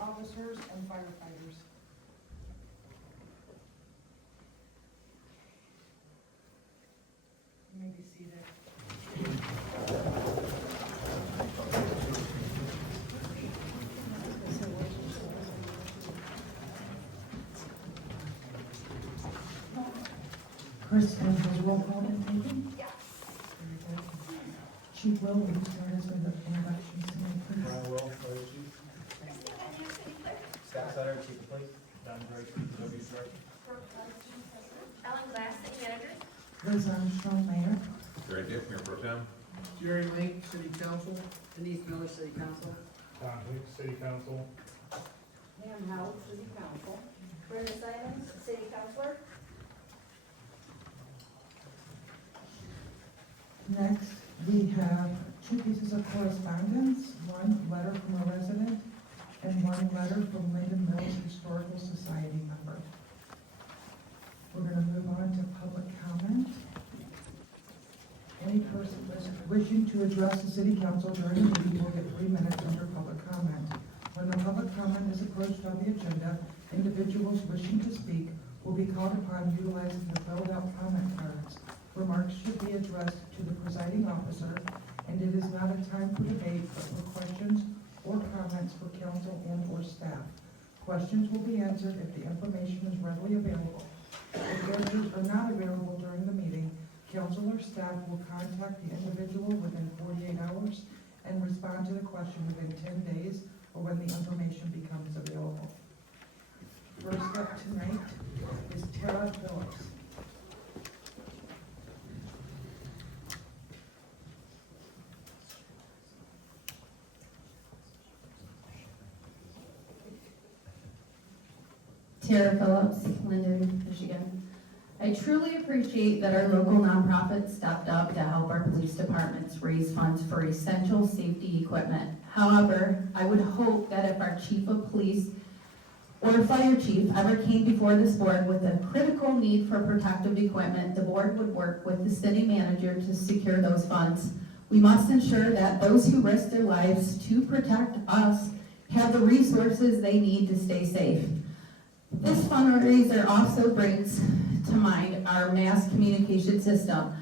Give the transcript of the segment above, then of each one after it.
officers and firefighters. You may be seated. Chris, has roll call been taken? Yes. Chief Will you start us with the introductions tonight, please? Brian Will, Fire Chief. Staff Center, Chief of Police. Don Gray, W. Director. Ellen Glass, City Manager. Liz Armstrong, Mayor. Gary Dick, Mayor Pro Tem. Jerry Link, City Council. Denise Miller, City Council. Tom Hicks, City Council. Pam Howell, City Council. Brenda Simons, City Councilor. Next, we have two pieces of correspondence, one letter from a resident and one letter from Linden Mills Historical Society member. We're going to move on to public comment. Any person wishing to address the city council during the meeting will get 3 minutes under public comment. When the public comment is approached on the agenda, individuals wishing to speak will be called upon utilizing the filled out comment cards. Remarks should be addressed to the presiding officer, and it is not a time for debate, but for questions or comments for council and or staff. Questions will be answered if the information is readily available. If answers are not available during the meeting, council or staff will contact the individual within 48 hours and respond to the question within 10 days or when the information becomes available. First up tonight is Tara Phillips. Tara Phillips, Linden, Michigan. I truly appreciate that our local nonprofits stepped up to help our police departments raise funds for essential safety equipment. However, I would hope that if our chief of police or fire chief ever came before this board with a critical need for protective equipment, the board would work with the city manager to secure those funds. We must ensure that those who risk their lives to protect us have the resources they need to stay safe. This fundraiser also brings to mind our mass communication system,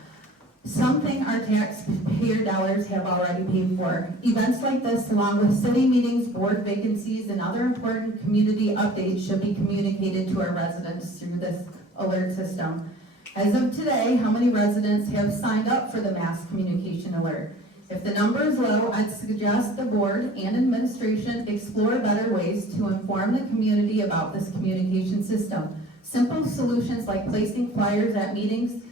something our taxpayer dollars have already paid for. Events like this, along with city meetings, board vacancies, and other important community updates should be communicated to our residents through this alert system. As of today, how many residents have signed up for the mass communication alert? If the number is low, I'd suggest the board and administration explore better ways to inform the community about this communication system. Simple solutions like placing flyers at meetings,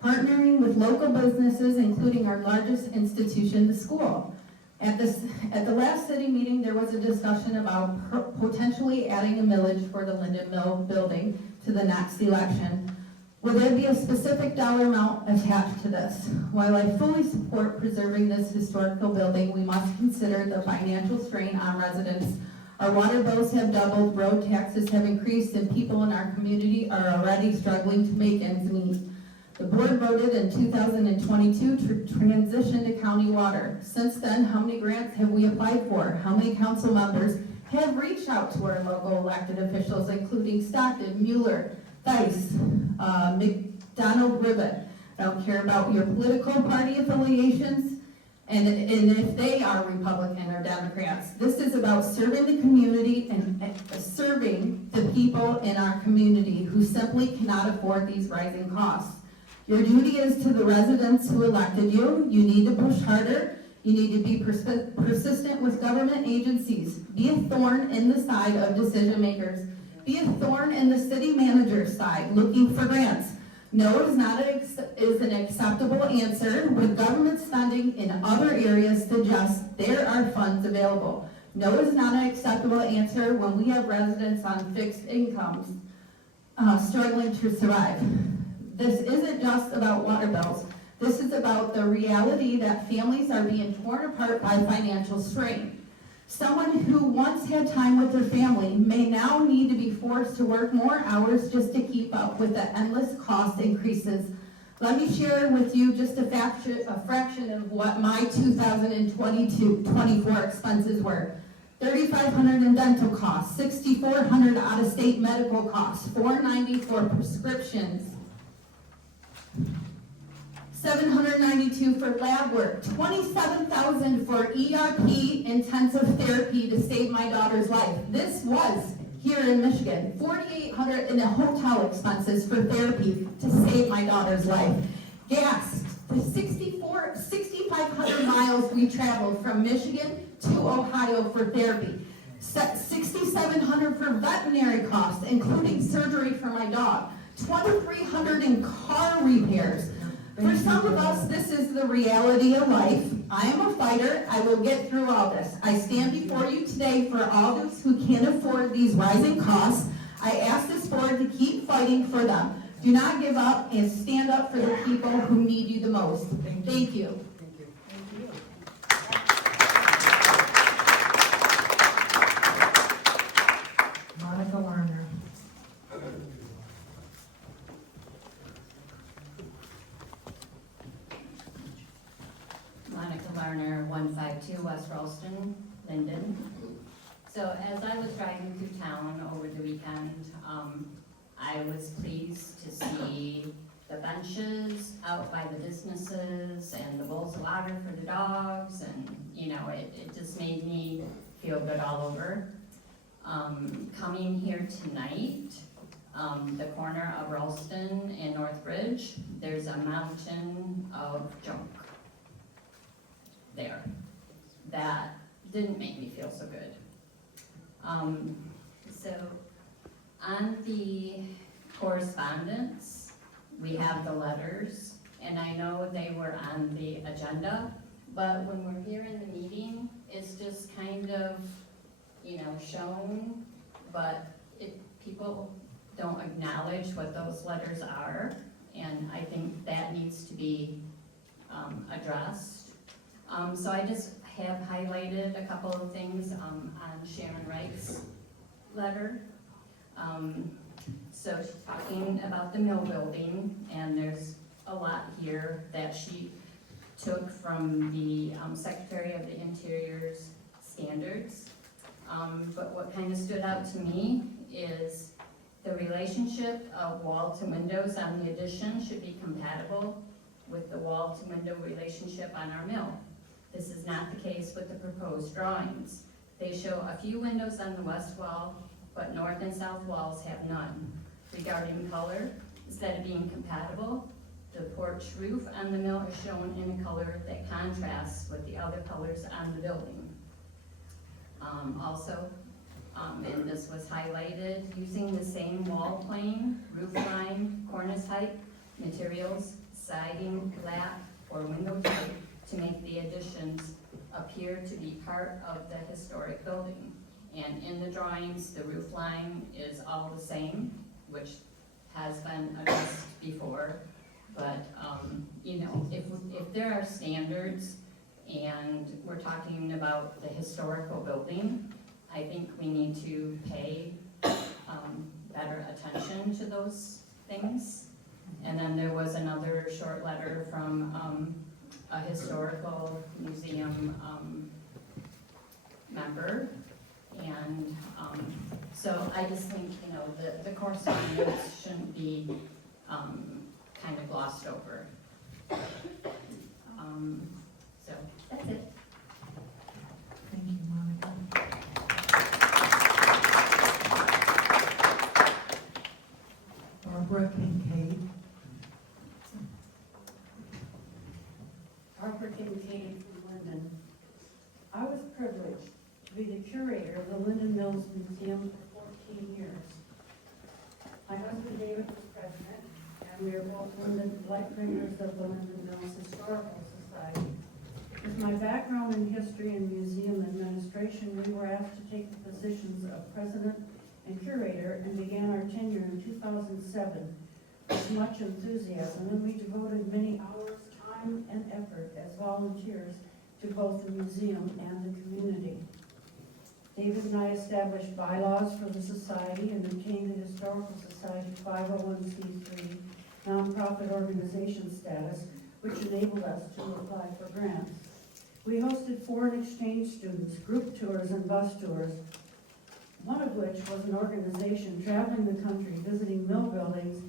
partnering with local businesses, including our largest institution, the school. At the last city meeting, there was a discussion about potentially adding a millage for the Linden Mill building to the next election. Will there be a specific dollar amount attached to this? While I fully support preserving this historical building, we must consider the financial strain on residents. Our water bills have doubled, road taxes have increased, and people in our community are already struggling to make ends meet. The board voted in 2022 to transition to county water. Since then, how many grants have we applied for? How many council members have reached out to our local elected officials, including Stockton, Mueller, Dice, McDonald Ribbon? I don't care about your political party affiliations and if they are Republican or Democrats. This is about serving the community and serving the people in our community who simply cannot afford these rising costs. Your duty is to the residents who elected you. You need to push harder. You need to be persistent with government agencies. Be a thorn in the side of decision makers. Be a thorn in the city manager's side, looking for grants. No is an acceptable answer when government spending in other areas suggests there are funds available. No is not an acceptable answer when we have residents on fixed incomes struggling to survive. This isn't just about water bills. This is about the reality that families are being torn apart by financial strain. Someone who once had time with their family may now need to be forced to work more hours just to keep up with the endless cost increases. Let me share with you just a fraction of what my 2022-24 expenses were. $3,500 in dental costs, $6,400 out-of-state medical costs, $490 for prescriptions, $792 for lab work, $27,000 for ERP intensive therapy to save my daughter's life. This was here in Michigan, $4,800 in the hotel expenses for therapy to save my daughter's life. Gas, the 6,500 miles we traveled from Michigan to Ohio for therapy. $6,700 for veterinary costs, including surgery for my dog. $2,300 in car repairs. For some of us, this is the reality of life. I am a fighter. I will get through all this. I stand before you today for all those who can't afford these rising costs. I ask this board to keep fighting for them. Do not give up and stand up for the people who need you the most. Thank you. Monica Lerner. Monica Larner, 152 West Ralston, Linden. So as I was driving through town over the weekend, I was pleased to see the benches out by the businesses and the bowls of water for the dogs, and it just made me feel good all over. Coming here tonight, the corner of Ralston and Northbridge, there's a mountain of junk there that didn't make me feel so good. So on the correspondence, we have the letters, and I know they were on the agenda, but when we're here in the meeting, it's just kind of, shown, but people don't acknowledge what those letters are, and I think that needs to be addressed. So I just have highlighted a couple of things on Sharon Wright's letter. So she's talking about the mill building, and there's a lot here that she took from the Secretary of the Interior's standards. But what kind of stood out to me is the relationship of wall to windows on the addition should be compatible with the wall to window relationship on our mill. This is not the case with the proposed drawings. They show a few windows on the west wall, but north and south walls have none. Regarding color, instead of being compatible, the porch roof on the mill is shown in a color that contrasts with the other colors on the building. And this was highlighted, using the same wall plane, roof line, cornice height, materials, siding, lap, or window type to make the additions appear to be part of the historic building. And in the drawings, the roof line is all the same, which has been addressed before. But, if there are standards and we're talking about the historical building, I think we need to pay better attention to those things. And then there was another short letter from a historical museum member. And so I just think, the correspondence shouldn't be kind of glossed over. So that's it. Thank you, Monica. Barbara Kincaid. Barbara Kincaid from Linden. I was privileged to be the curator of the Linden Mills Museum for 14 years. My husband David was president, and we are both lightbringers of the Linden Mills Historical Society. With my background in history and museum administration, we were asked to take the positions of president and curator and began our tenure in 2007 with much enthusiasm, and we devoted many hours, time, and effort as volunteers to both the museum and the community. David and I established bylaws for the society and obtained the Historical Society 501c3 nonprofit organization status, which enabled us to apply for grants. We hosted foreign exchange students, group tours, and bus tours, one of which was an organization traveling the country visiting mill buildings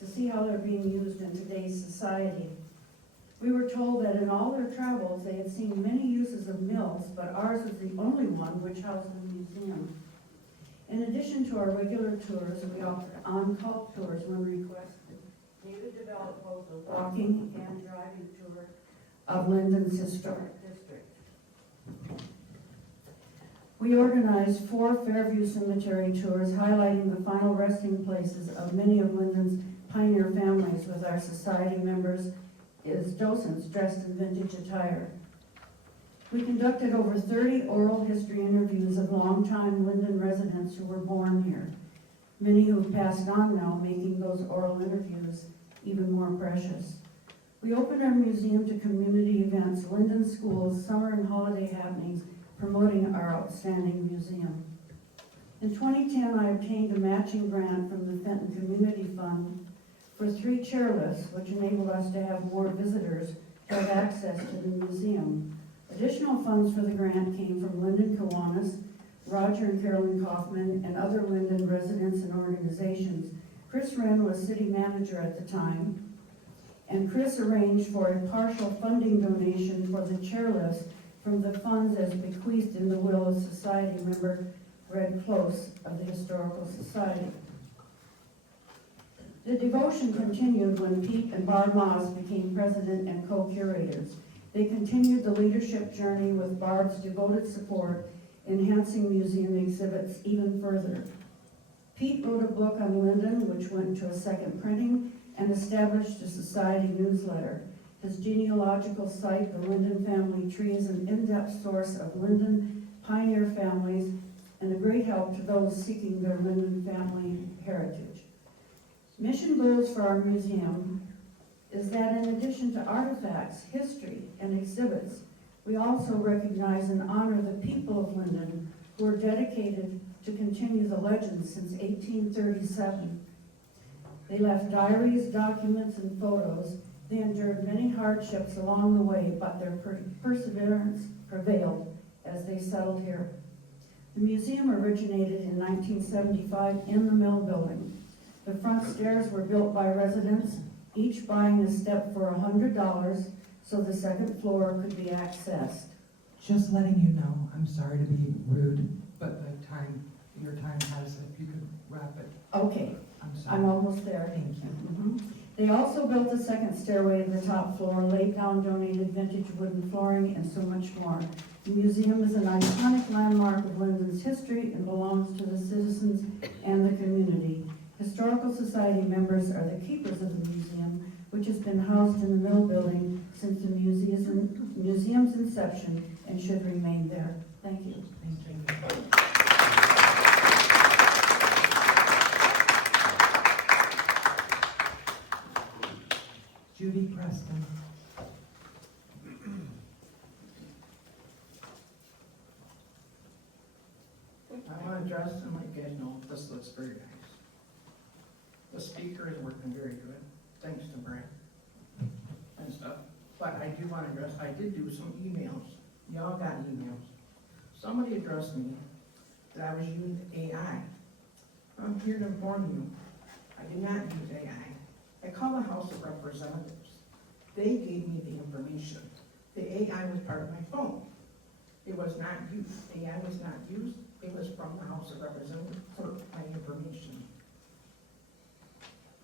to see how they're being used in today's society. We were told that in all their travels, they had seen many uses of mills, but ours was the only one which housed a museum. In addition to our regular tours, we offered on-call tours when requested. David developed both a walking and driving tour of Linden's historic district. We organized 4 Fairview Cemetery tours highlighting the final resting places of many of Linden's pioneer families with our society members as docents dressed in vintage attire. We conducted over 30 oral history interviews of longtime Linden residents who were born here, many who have passed on now, making those oral interviews even more precious. We opened our museum to community events, Linden schools, summer and holiday happenings, promoting our outstanding museum. In 2010, I obtained a matching grant from the Fenton Community Fund for 3 chairlifts, which enabled us to have more visitors to have access to the museum. Additional funds for the grant came from Linden Kiwanis, Roger and Carolyn Kaufman, and other Linden residents and organizations. Chris Wren was city manager at the time, and Chris arranged for a partial funding donation for the chairlifts from the funds as bequeathed in the will of society member Red Close of the Historical Society. The devotion continued when Pete and Barb Moss became president and co-curators. They continued the leadership journey with Barb's devoted support, enhancing museum exhibits even further. Pete wrote a book on Linden, which went to a second printing, and established a society newsletter. His genealogical site, the Linden Family Tree, is an in-depth source of Linden pioneer families and a great help to those seeking their Linden family heritage. Mission goals for our museum is that in addition to artifacts, history, and exhibits, we also recognize and honor the people of Linden who are dedicated to continue the legend since 1837. They left diaries, documents, and photos. They endured many hardships along the way, but their perseverance prevailed as they settled here. The museum originated in 1975 in the mill building. The front stairs were built by residents, each buying a step for $100 so the second floor could be accessed. Just letting you know, I'm sorry to be rude, but your time has, if you could wrap it. Okay, I'm sorry. I'm almost there. Thank you. Mhm. They also built a second stairway to the top floor, laid down donated vintage wooden flooring, and so much more. The museum is an iconic landmark of Linden's history and belongs to the citizens and the community. Historical Society members are the keepers of the museum, which has been housed in the mill building since the museum's inception and should remain there. Thank you. Thank you. Judy Preston. I want to address and let you guys know this looks very nice. The speaker is working very good, thanks to Brent and stuff. But I do want to address, I did do some emails. Y'all got emails. Somebody addressed me that I was using AI. I'm here to inform you, I did not use AI. I called the House of Representatives. They gave me the information. The AI was part of my phone. It was not used. AI was not used. It was from the House of Representatives for my information.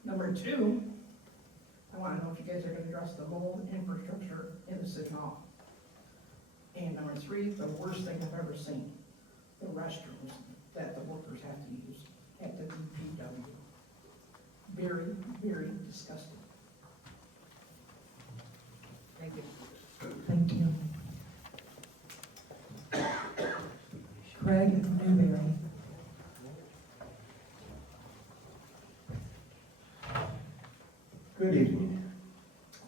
Number two, I want to know if you guys are going to address the mold infrastructure in the city hall. And number three, the worst thing I've ever seen, the restrooms that the workers have to use at the DPW. Very, very disgusting. Thank you. Thank you. Craig Newberry. Good evening.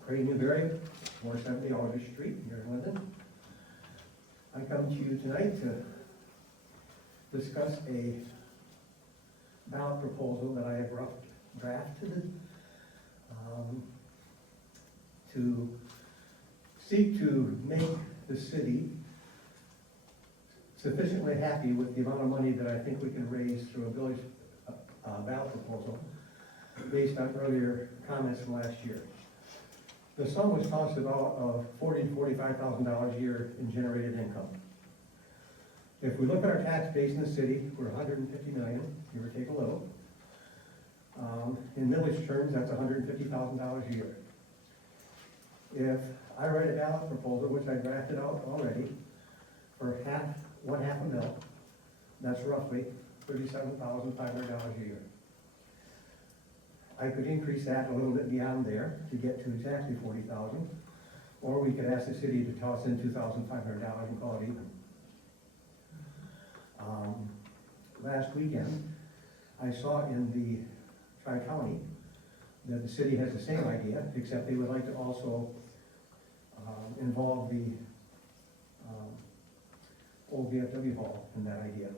Craig Newberry, 470 Aldrich Street here in Linden. I come to you tonight to discuss a ballot proposal that I have drafted to seek to make the city sufficiently happy with the amount of money that I think we can raise through a village ballot proposal based on earlier comments from last year. The sum was talked about of $40,000 to $45,000 a year in generated income. If we look at our tax base in the city, we're 150 million, give or take a little. In millage terms, that's $150,000 a year. If I write a ballot proposal, which I drafted out already, for one half a mil, that's roughly $37,500 a year. I could increase that a little bit beyond there to get to exactly 40,000, or we could ask the city to toss in $2,500 and call it even. Last weekend, I saw in the Tri-County that the city has the same idea, except they would like to also involve the old VFW hall in that idea.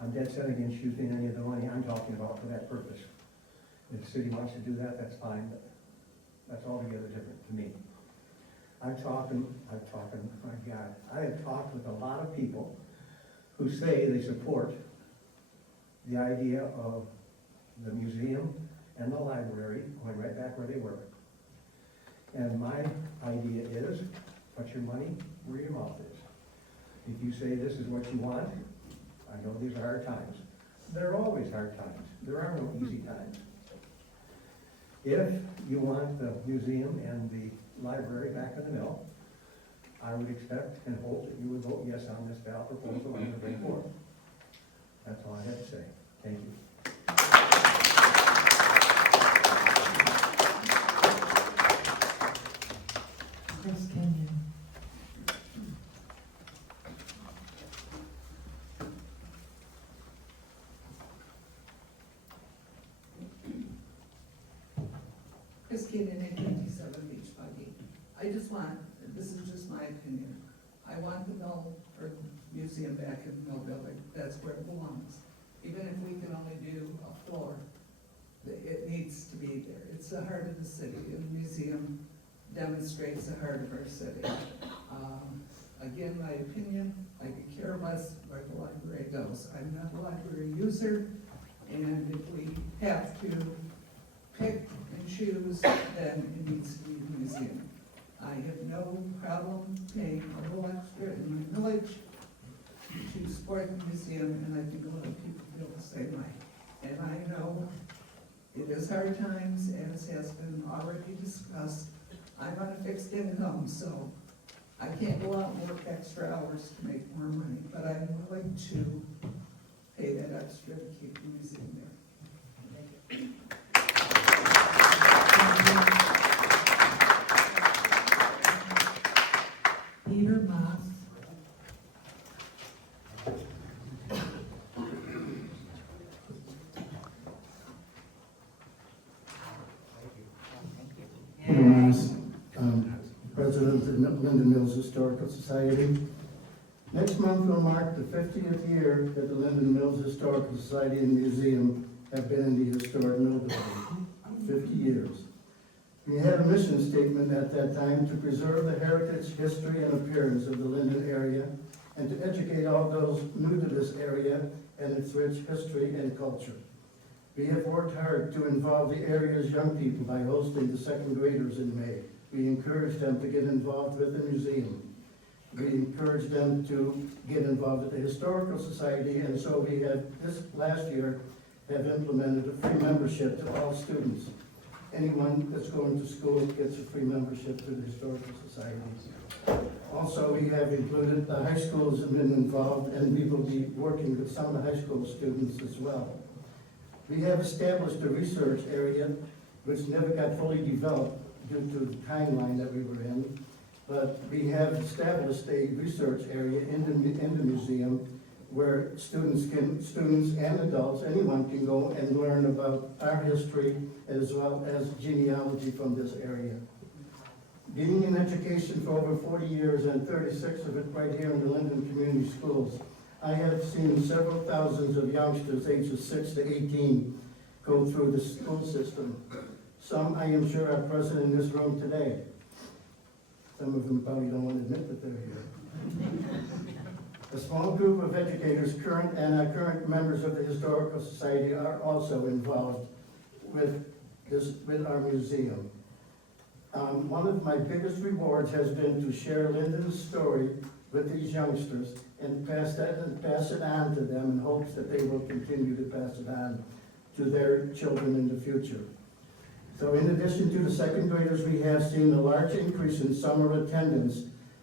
I'm dead set against using any of the money I'm talking about for that purpose. If the city wants to do that, that's fine, but that's altogether different to me. I have talked with a lot of people who say they support the idea of the museum and the library going right back where they were. And my idea is, put your money where your mouth is. If you say this is what you want, I know these are hard times. There are always hard times. There are no easy times. If you want the museum and the library back in the mill, I would expect and hope that you would vote yes on this ballot proposal I'm going to bring forth. That's all I have to say. Thank you. Chris Kenyon. Chris Kenyon, 857 Beach Buggy. I just want, this is just my opinion, I want the mill, or museum back in the mill building. That's where it belongs. Even if we can only do a floor, it needs to be there. It's the heart of the city, and the museum demonstrates the heart of our city. Again, my opinion, I could care less where the library goes. I'm not a library user, and if we have to pick and choose, then it needs to be the museum. I have no problem paying a little extra in my village to support the museum, and I think a lot of people feel the same way. And I know it is hard times, as has been already discussed. I'm on a fixed income, so I can't go out and work extra hours to make more money, but I'm willing to pay that extra to keep the museum there. Peter Moss. Peter Moss, President of the Linden Mills Historical Society. Next month will mark the 50th year that the Linden Mills Historical Society and Museum have been in the historic mill building. 50 years. We had a mission statement at that time to preserve the heritage, history, and appearance of the Linden area and to educate all those new to this area and its rich history and culture. We have worked hard to involve the area's young people by hosting the second graders in May. We encouraged them to get involved with the museum. We encouraged them to get involved with the Historical Society, and so we have, this last year, have implemented a free membership to all students. Anyone that's going to school gets a free membership to the Historical Society. Also, we have included, the high schools have been involved, and we will be working with some of the high school students as well. We have established a research area which never got fully developed due to the timeline that we were in, but we have established a research area in the museum where students and adults, anyone can go and learn about our history as well as genealogy from this area. Being in education for over 40 years and 36 of it right here in the Linden Community Schools, I have seen several thousands of youngsters ages 6 to 18 go through the school system. Some, I am sure, are present in this room today. Some of them probably don't want to admit that they're here. A small group of educators, current and current members of the Historical Society, are also involved with our museum. One of my biggest rewards has been to share Linden's story with these youngsters and pass it on to them in hopes that they will continue to pass it on to their children in the future. So in addition to the second graders, we have seen a large increase in summer attendance,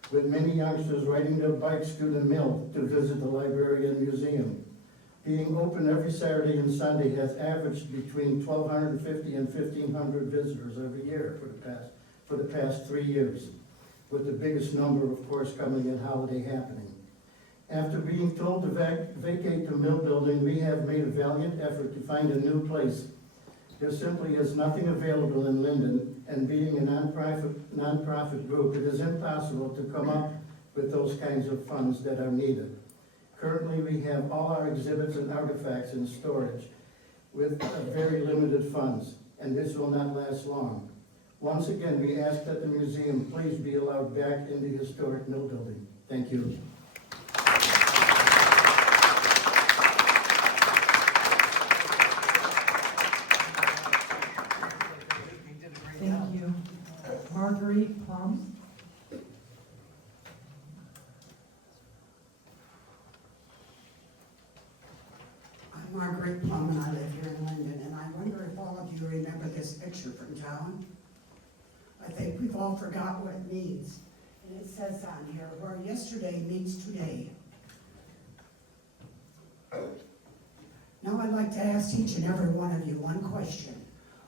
with many youngsters riding their bikes to the mill to visit the library and museum. Being open every Saturday and Sunday has averaged between 1,250 and 1,500 visitors every year for the past 3 years, with the biggest number, of course, coming at holiday happening. After being told to vacate the mill building, we have made a valiant effort to find a new place. There simply is nothing available in Linden, and being a nonprofit group, it is impossible to come up with those kinds of funds that are needed. Currently, we have all our exhibits and artifacts in storage with very limited funds, and this will not last long. Once again, we ask that the museum please be allowed back in the historic mill building. Thank you. Thank you. Marguerite Plum. I'm Marguerite Plum, and I live here in Linden, and I wonder if all of you remember this picture from town. I think we've all forgot what it means. And it says on here, where yesterday meets today. Now I'd like to ask each and every one of you one question.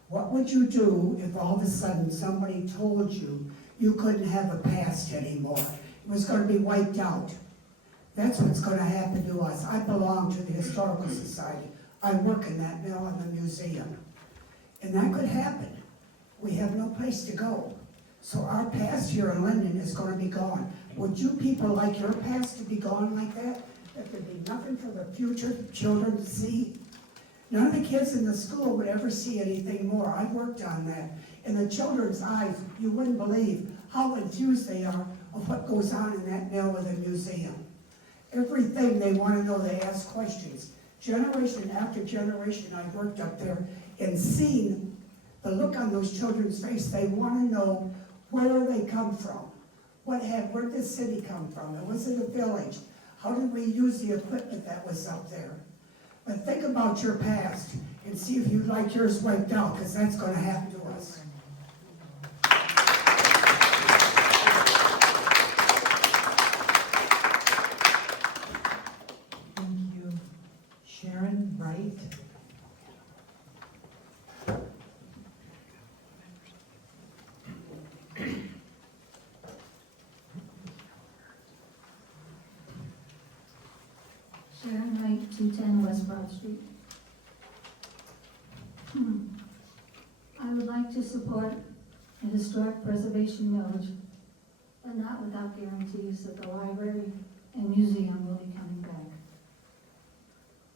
What would you do if all of a sudden somebody told you you couldn't have a past anymore? It was going to be wiped out. That's what's going to happen to us. I belong to the Historical Society. I work in that mill in the museum. And that could happen. We have no place to go. So our past here in Linden is going to be gone. Would you people like your past to be gone like that? That there'd be nothing for the future children to see? None of the kids in the school would ever see anything more. I've worked on that. In the children's eyes, you wouldn't believe how enthused they are of what goes on in that mill with the museum. Everything they want to know, they ask questions. Generation after generation, I've worked up there and seen the look on those children's face. They want to know where they come from. Where did this city come from? It was in a village. How did we use the equipment that was up there? But think about your past and see if you'd like yours wiped out, because that's going to happen to us. Thank you. Sharon Wright. Sharon Wright, 210 West Broad Street. I would like to support a historic preservation millage, but not without guarantees that the library and museum will be coming back.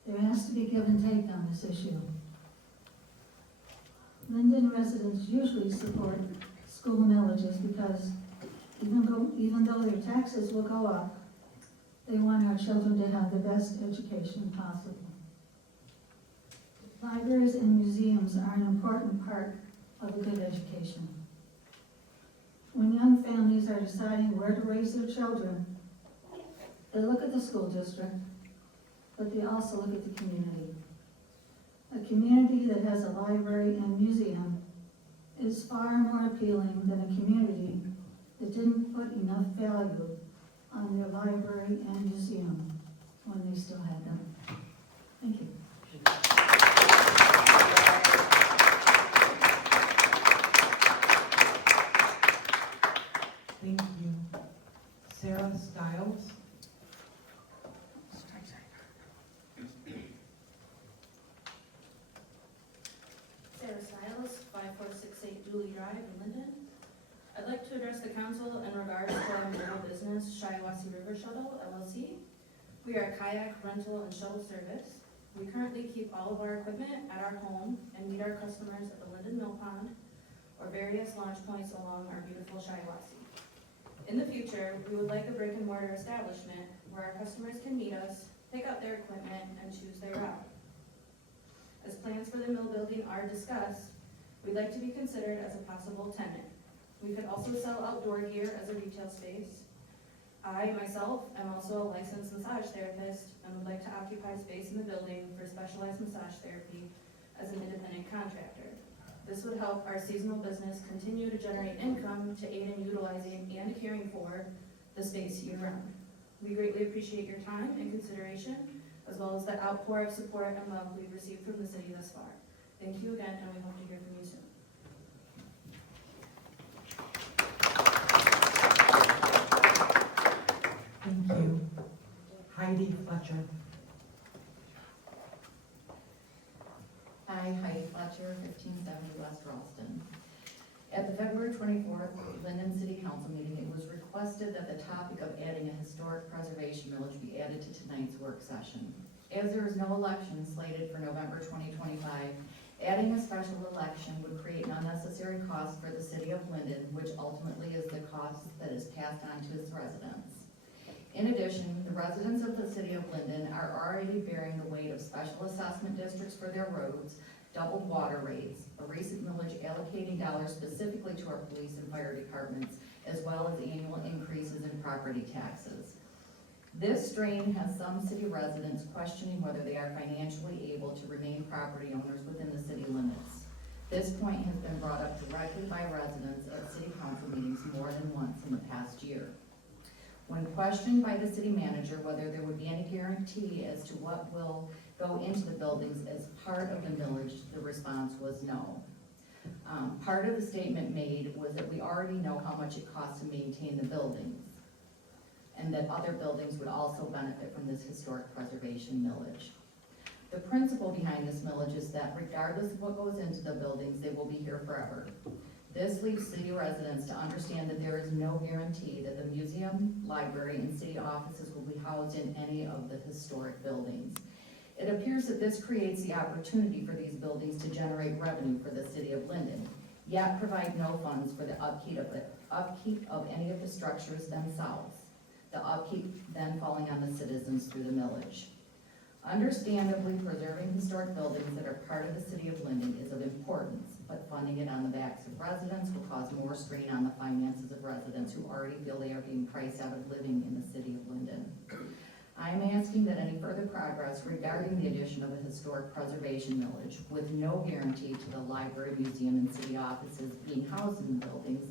There has to be give and take on this issue. Linden residents usually support school millages because even though their taxes will go up, they want our children to have the best education possible. Libraries and museums are an important part of a good education. When young families are deciding where to raise their children, they look at the school district, but they also look at the community. A community that has a library and museum is far more appealing than a community that didn't put enough value on their library and museum when they still had them. Thank you. Thank you. Sarah Stiles. Sarah Stiles, 5468 Dooley Drive in Linden. I'd like to address the council in regards to our general business, Shiawassee River Shuttle, LLC. We are a kayak rental and shuttle service. We currently keep all of our equipment at our home and meet our customers at the Linden Mill Pond or various launch points along our beautiful Shiawassee. In the future, we would like a brick and mortar establishment where our customers can meet us, pick up their equipment, and choose their route. As plans for the mill building are discussed, we'd like to be considered as a possible tenant. We could also sell outdoor gear as a retail space. I, myself, am also a licensed massage therapist and would like to occupy space in the building for specialized massage therapy as an independent contractor. This would help our seasonal business continue to generate income to aid in utilizing and caring for the space year-round. We greatly appreciate your time and consideration, as well as the outpour of support and love we've received from the city thus far. Thank you again, and we hope to hear from you soon. Thank you. Heidi Fletcher. Hi, Heidi Fletcher, 1570 West Ralston. At the February 24th Linden City Council meeting, it was requested that the topic of adding a historic preservation millage be added to tonight's work session. As there is no election slated for November 2025, adding a special election would create an unnecessary cost for the city of Linden, which ultimately is the cost that is passed on to its residents. In addition, the residents of the city of Linden are already bearing the weight of special assessment districts for their roads, doubled water rates, a recent millage allocating dollars specifically to our police and fire departments, as well as annual increases in property taxes. This strain has some city residents questioning whether they are financially able to remain property owners within the city limits. This point has been brought up directly by residents at city council meetings more than once in the past year. When questioned by the city manager whether there would be any guarantee as to what will go into the buildings as part of the millage, the response was no. Part of the statement made was that we already know how much it costs to maintain the buildings, and that other buildings would also benefit from this historic preservation millage. The principle behind this millage is that regardless of what goes into the buildings, they will be here forever. This leaves city residents to understand that there is no guarantee that the museum, library, and city offices will be housed in any of the historic buildings. It appears that this creates the opportunity for these buildings to generate revenue for the city of Linden, yet provide no funds for the upkeep of any of the structures themselves, the upkeep then falling on the citizens through the millage. Understandably, preserving historic buildings that are part of the city of Linden is of importance, but funding it on the backs of residents will cause more strain on the finances of residents who already feel they are being priced out of living in the city of Linden. I am asking that any further progress regarding the addition of a historic preservation millage with no guarantee to the library, museum, and city offices being housed in the buildings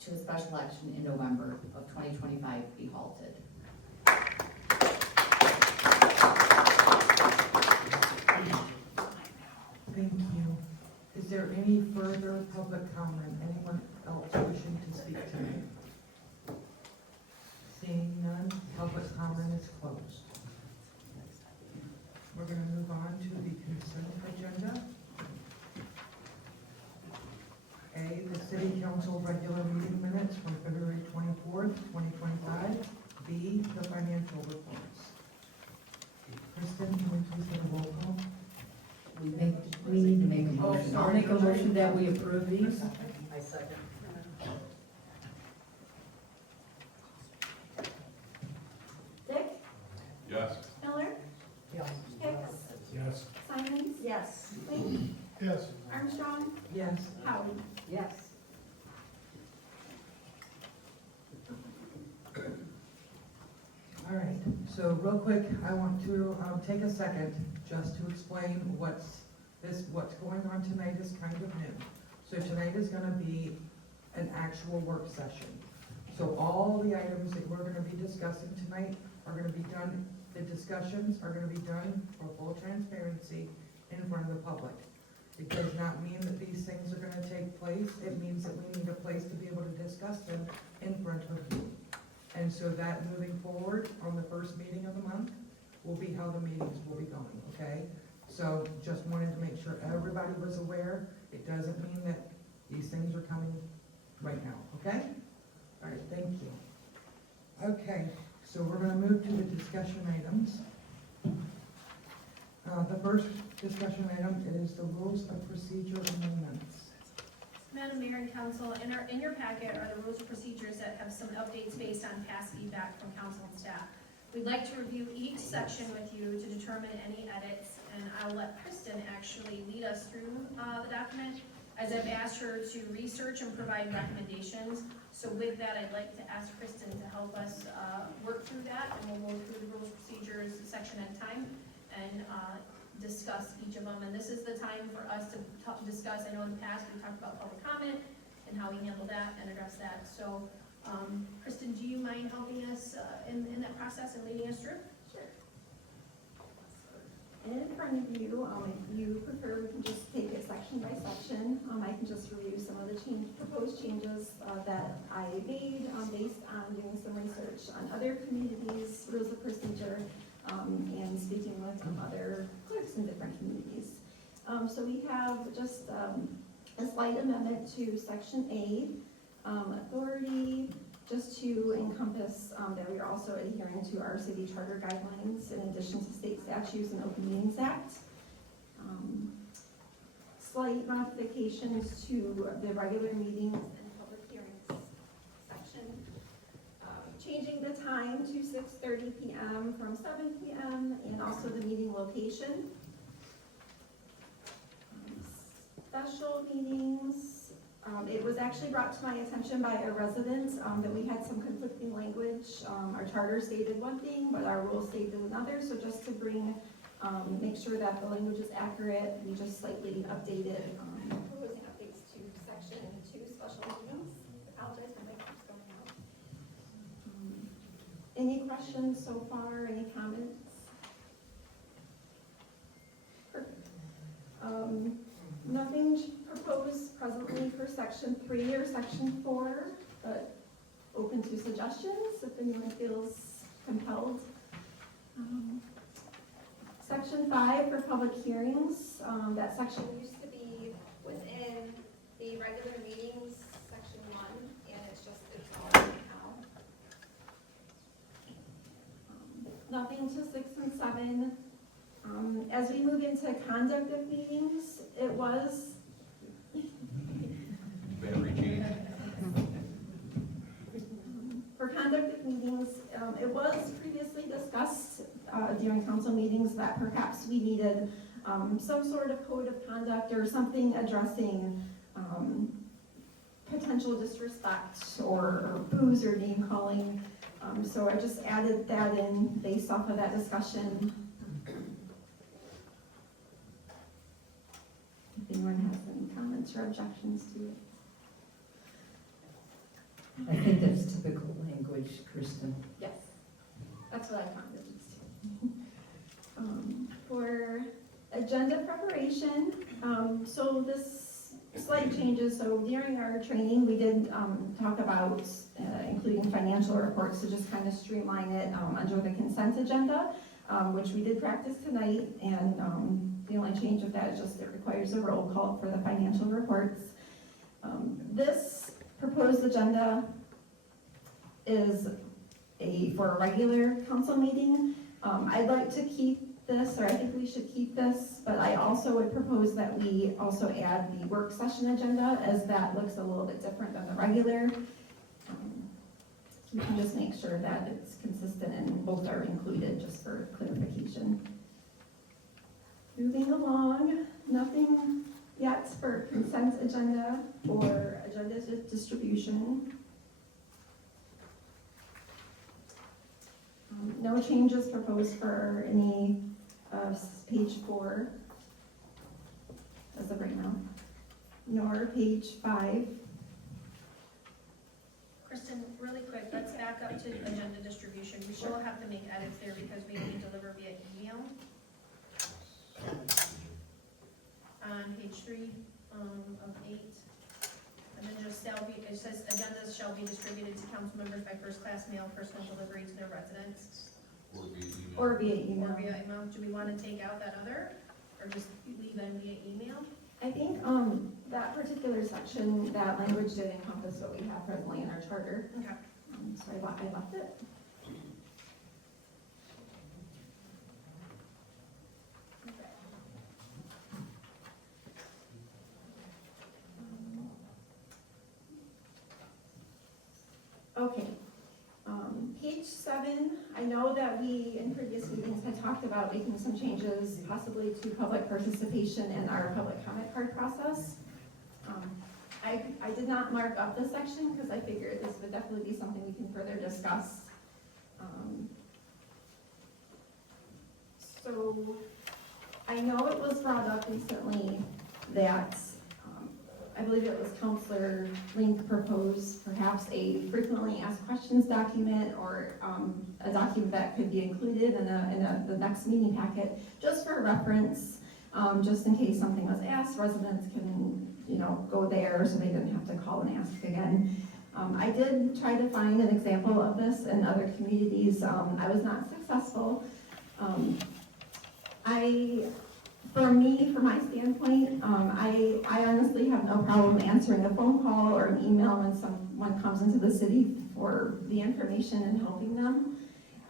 to a special election in November of 2025 be halted. Thank you. Is there any further public comment? Anyone else wishing to speak tonight? Seeing none, public comment is closed. We're going to move on to the consent agenda. A, the city council regular meeting minutes from February 24th, 2025. B, the financial reports. Kristen, can we please get a roll call? We need to make a Oh, motion. sorry. I'll make a motion that we approve these. I second. Dick? Yes. Miller? Yes. Hicks? Yes. Simons? Yes. Lee? Yes. Armstrong? Yes. Howard? Yes. All right, so real quick, I want to take a second just to explain what's going on tonight is kind of new. So tonight is gonna be an actual work session. So all the items that we're gonna be discussing tonight are gonna be done, the discussions are gonna be done for full transparency in front of the public. It does not mean that these things are gonna take place, it means that we need a place to be able to discuss them in front of you. And so that moving forward on the first meeting of the month will be how the meetings will be going, okay? So just wanted to make sure everybody was aware. It doesn't mean that these things are coming right now, okay? All right, thank you. Okay, so we're gonna move to the discussion items. The first discussion item is the rules of procedure amendments. Madam Mayor and Council, in your packet are the rules of procedures that have some updates based on past feedback from council and staff. We'd like to review each section with you to determine any edits, and I'll let Kristen actually lead us through the document, as I've asked her to research and provide recommendations. So with that, I'd like to ask Kristen to help us work through that, and we'll go through the rules of procedures section at a time and discuss each of them. And this is the time for us to discuss. I know in the past we talked about public comment and how we handle that and address that. So Kristen, do you mind helping us in that process and leading us through? Sure. In front of you, if you prefer, we can just take it section by section. I can just review some of the proposed changes that I made based on doing some research on other communities' rules of procedure and speaking with some other clerks in different communities. So we have just a slight amendment to section A, authority, just to encompass that we are also adhering to our city charter guidelines in addition to state statutes and Open Meetings Act. Slight modifications to the regular meetings and public hearings section. Changing the time to 6:30 p.m. from 7 p.m. and also the meeting location. Special meetings. It was actually brought to my attention by a resident that we had some conflicting language. Our charter stated one thing, but our rules stated another. So just to make sure that the language is accurate, we just slightly updated proposing updates to section 2 special meetings. I apologize for my keeps going out. Any questions so far? Any comments? Perfect. Nothing proposed presently for section 3 or section 4, but open to suggestions if anyone feels compelled. Section 5 for public hearings. That section used to be within the regular meetings, section 1, and it's all right now. Nothing to 6 and 7. As we move into conduct of meetings, it was Battery change. for conduct of meetings, it was previously discussed during council meetings that perhaps we needed some sort of code of conduct or something addressing potential disrespect or booze or name calling. So I just added that in based off of that discussion. If anyone has any comments or objections to it. I think that's typical language, Kristen. Yes, that's what I found. For agenda preparation, so this slight changes. So during our training, we did talk about including financial reports to just kind of streamline it under the consent agenda, which we did practice tonight. And the only change with that is just it requires a roll call for the financial reports. This proposed agenda is for a regular council meeting. I'd like to keep this, or I think we should keep this, but I also would propose that we also add the work session agenda, as that looks a little bit different than the regular. So we can just make sure that it's consistent and both are included, just for clarification. Moving along, nothing yet for consent agenda or agenda distribution. No changes proposed for any of page 4 as of right now, nor page 5. Kristen, really quick, let's back up to agenda distribution. We still have to make edits there because we need to deliver via email. On page 3 of 8. And then just it says agendas shall be distributed to council members by first-class mail, personal delivery to their residents. Or via email. Or via email. Do we want to take out that other, or just leave them via email? I think that particular section, that language did encompass what we have presently in our charter. Okay. So I left it. Page 7, I know that we, in previous meetings, had talked about making some changes, possibly to public participation in our public comment card process. I did not mark up this section because I figured this would definitely be something we can further discuss. So, I know it was brought up recently that, I believe it was Counselor Link proposed perhaps a frequently asked questions document or a document that could be included in the next meeting packet, just for reference, just in case something was asked, residents can, go there so they didn't have to call and ask again. I did try to find an example of this in other communities. I was not successful. From my standpoint, I honestly have no problem answering a phone call or an email when someone comes into the city for the information and helping them.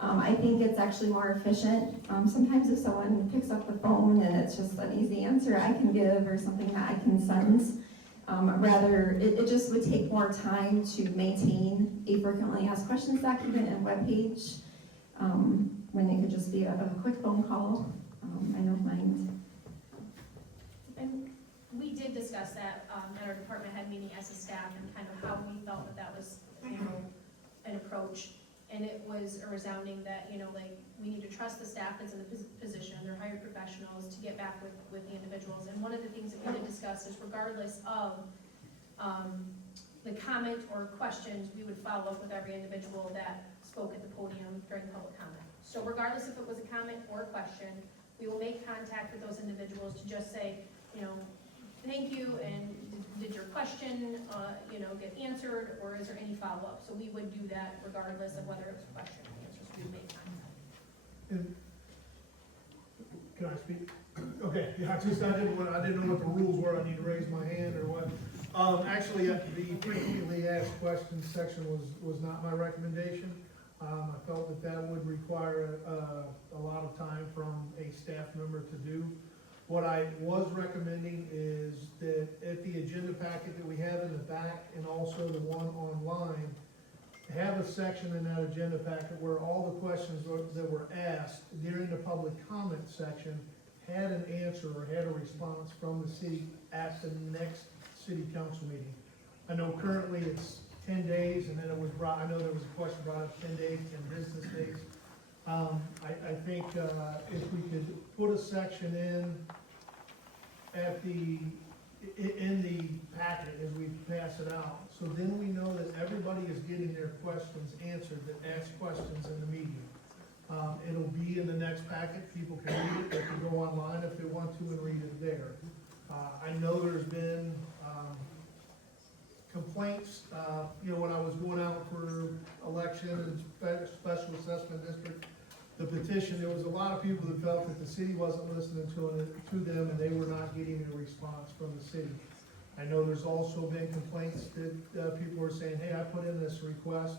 I think it's actually more efficient. Sometimes if someone picks up the phone and it's just an easy answer I can give or something that I can send, it just would take more time to maintain a frequently asked questions document and webpage, when it could just be a quick phone call. I don't mind. And we did discuss that at our department head meeting as a staff and kind of how we felt that was, an approach. And it was a resounding that, we need to trust the staff that's in the position, they're hired professionals to get back with the individuals. And one of the things that we did discuss is regardless of the comment or questions, we would follow up with every individual that spoke at the podium during public comment. So regardless if it was a comment or a question, we will make contact with those individuals to just say, thank you, and did your question, get answered, or is there any follow-up? So we would do that regardless of whether it was a question or answer, so we would make contact. And, can I speak? Okay, yeah, I didn't know what the rules were, I need to raise my hand or what. Actually, the frequently asked questions section was not my recommendation. I felt that would require a lot of time from a staff member to do. What I was recommending is that at the agenda packet that we have in the back and also the one online, have a section in that agenda packet where all the questions that were asked during the public comment section had an answer or had a response from the city at the next city council meeting. I know currently it's 10 days, and then it was brought, I know there was a question brought up 10 days, 10 business days. I think if we could put a section in the packet as we pass it out, so then we know that everybody is getting their questions answered that ask questions in the meeting. It'll be in the next packet, people can read it, they can go online if they want to and read it there. I know there's been complaints, when I was going out for election and special assessment district, the petition, there was a lot of people that felt that the city wasn't listening to them and they were not getting a response from the city. I know there's also been complaints that people were saying, hey, I put in this request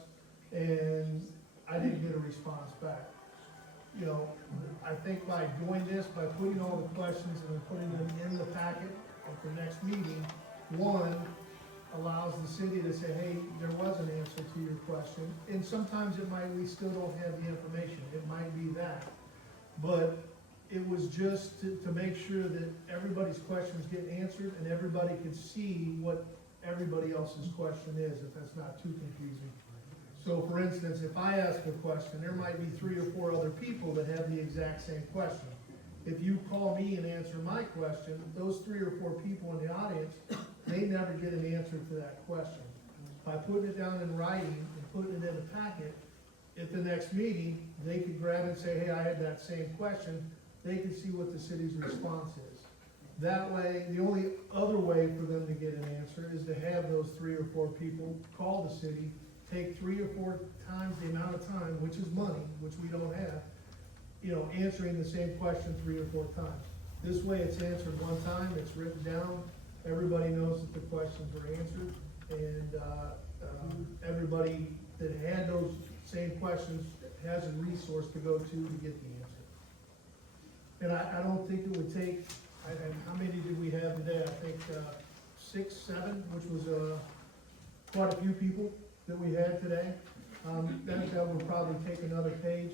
and I didn't get a response back. I think by doing this, by putting all the questions and then putting them in the packet at the next meeting, one, allows the city to say, hey, there was an answer to your question. And sometimes we still don't have the information. It might be that. But it was just to make sure that everybody's questions get answered and everybody could see what everybody else's question is, if that's not too confusing. So for instance, if I ask a question, there might be 3 or 4 other people that have the exact same question. If you call me and answer my question, those 3 or 4 people in the audience, they never get an answer to that question. By putting it down in writing and putting it in a packet, at the next meeting, they could grab and say, hey, I had that same question. They could see what the city's response is. That way, the only other way for them to get an answer is to have those 3 or 4 people call the city, take 3 or 4 times the amount of time, which is money, which we don't have, answering the same question 3 or 4 times. This way it's answered one time, it's written down, everybody knows that the questions were answered, and everybody that had those same questions has a resource to go to get the answer. And I don't think it would take, how many did we have today? I think 6, 7, which was quite a few people that we had today. That would probably take another page.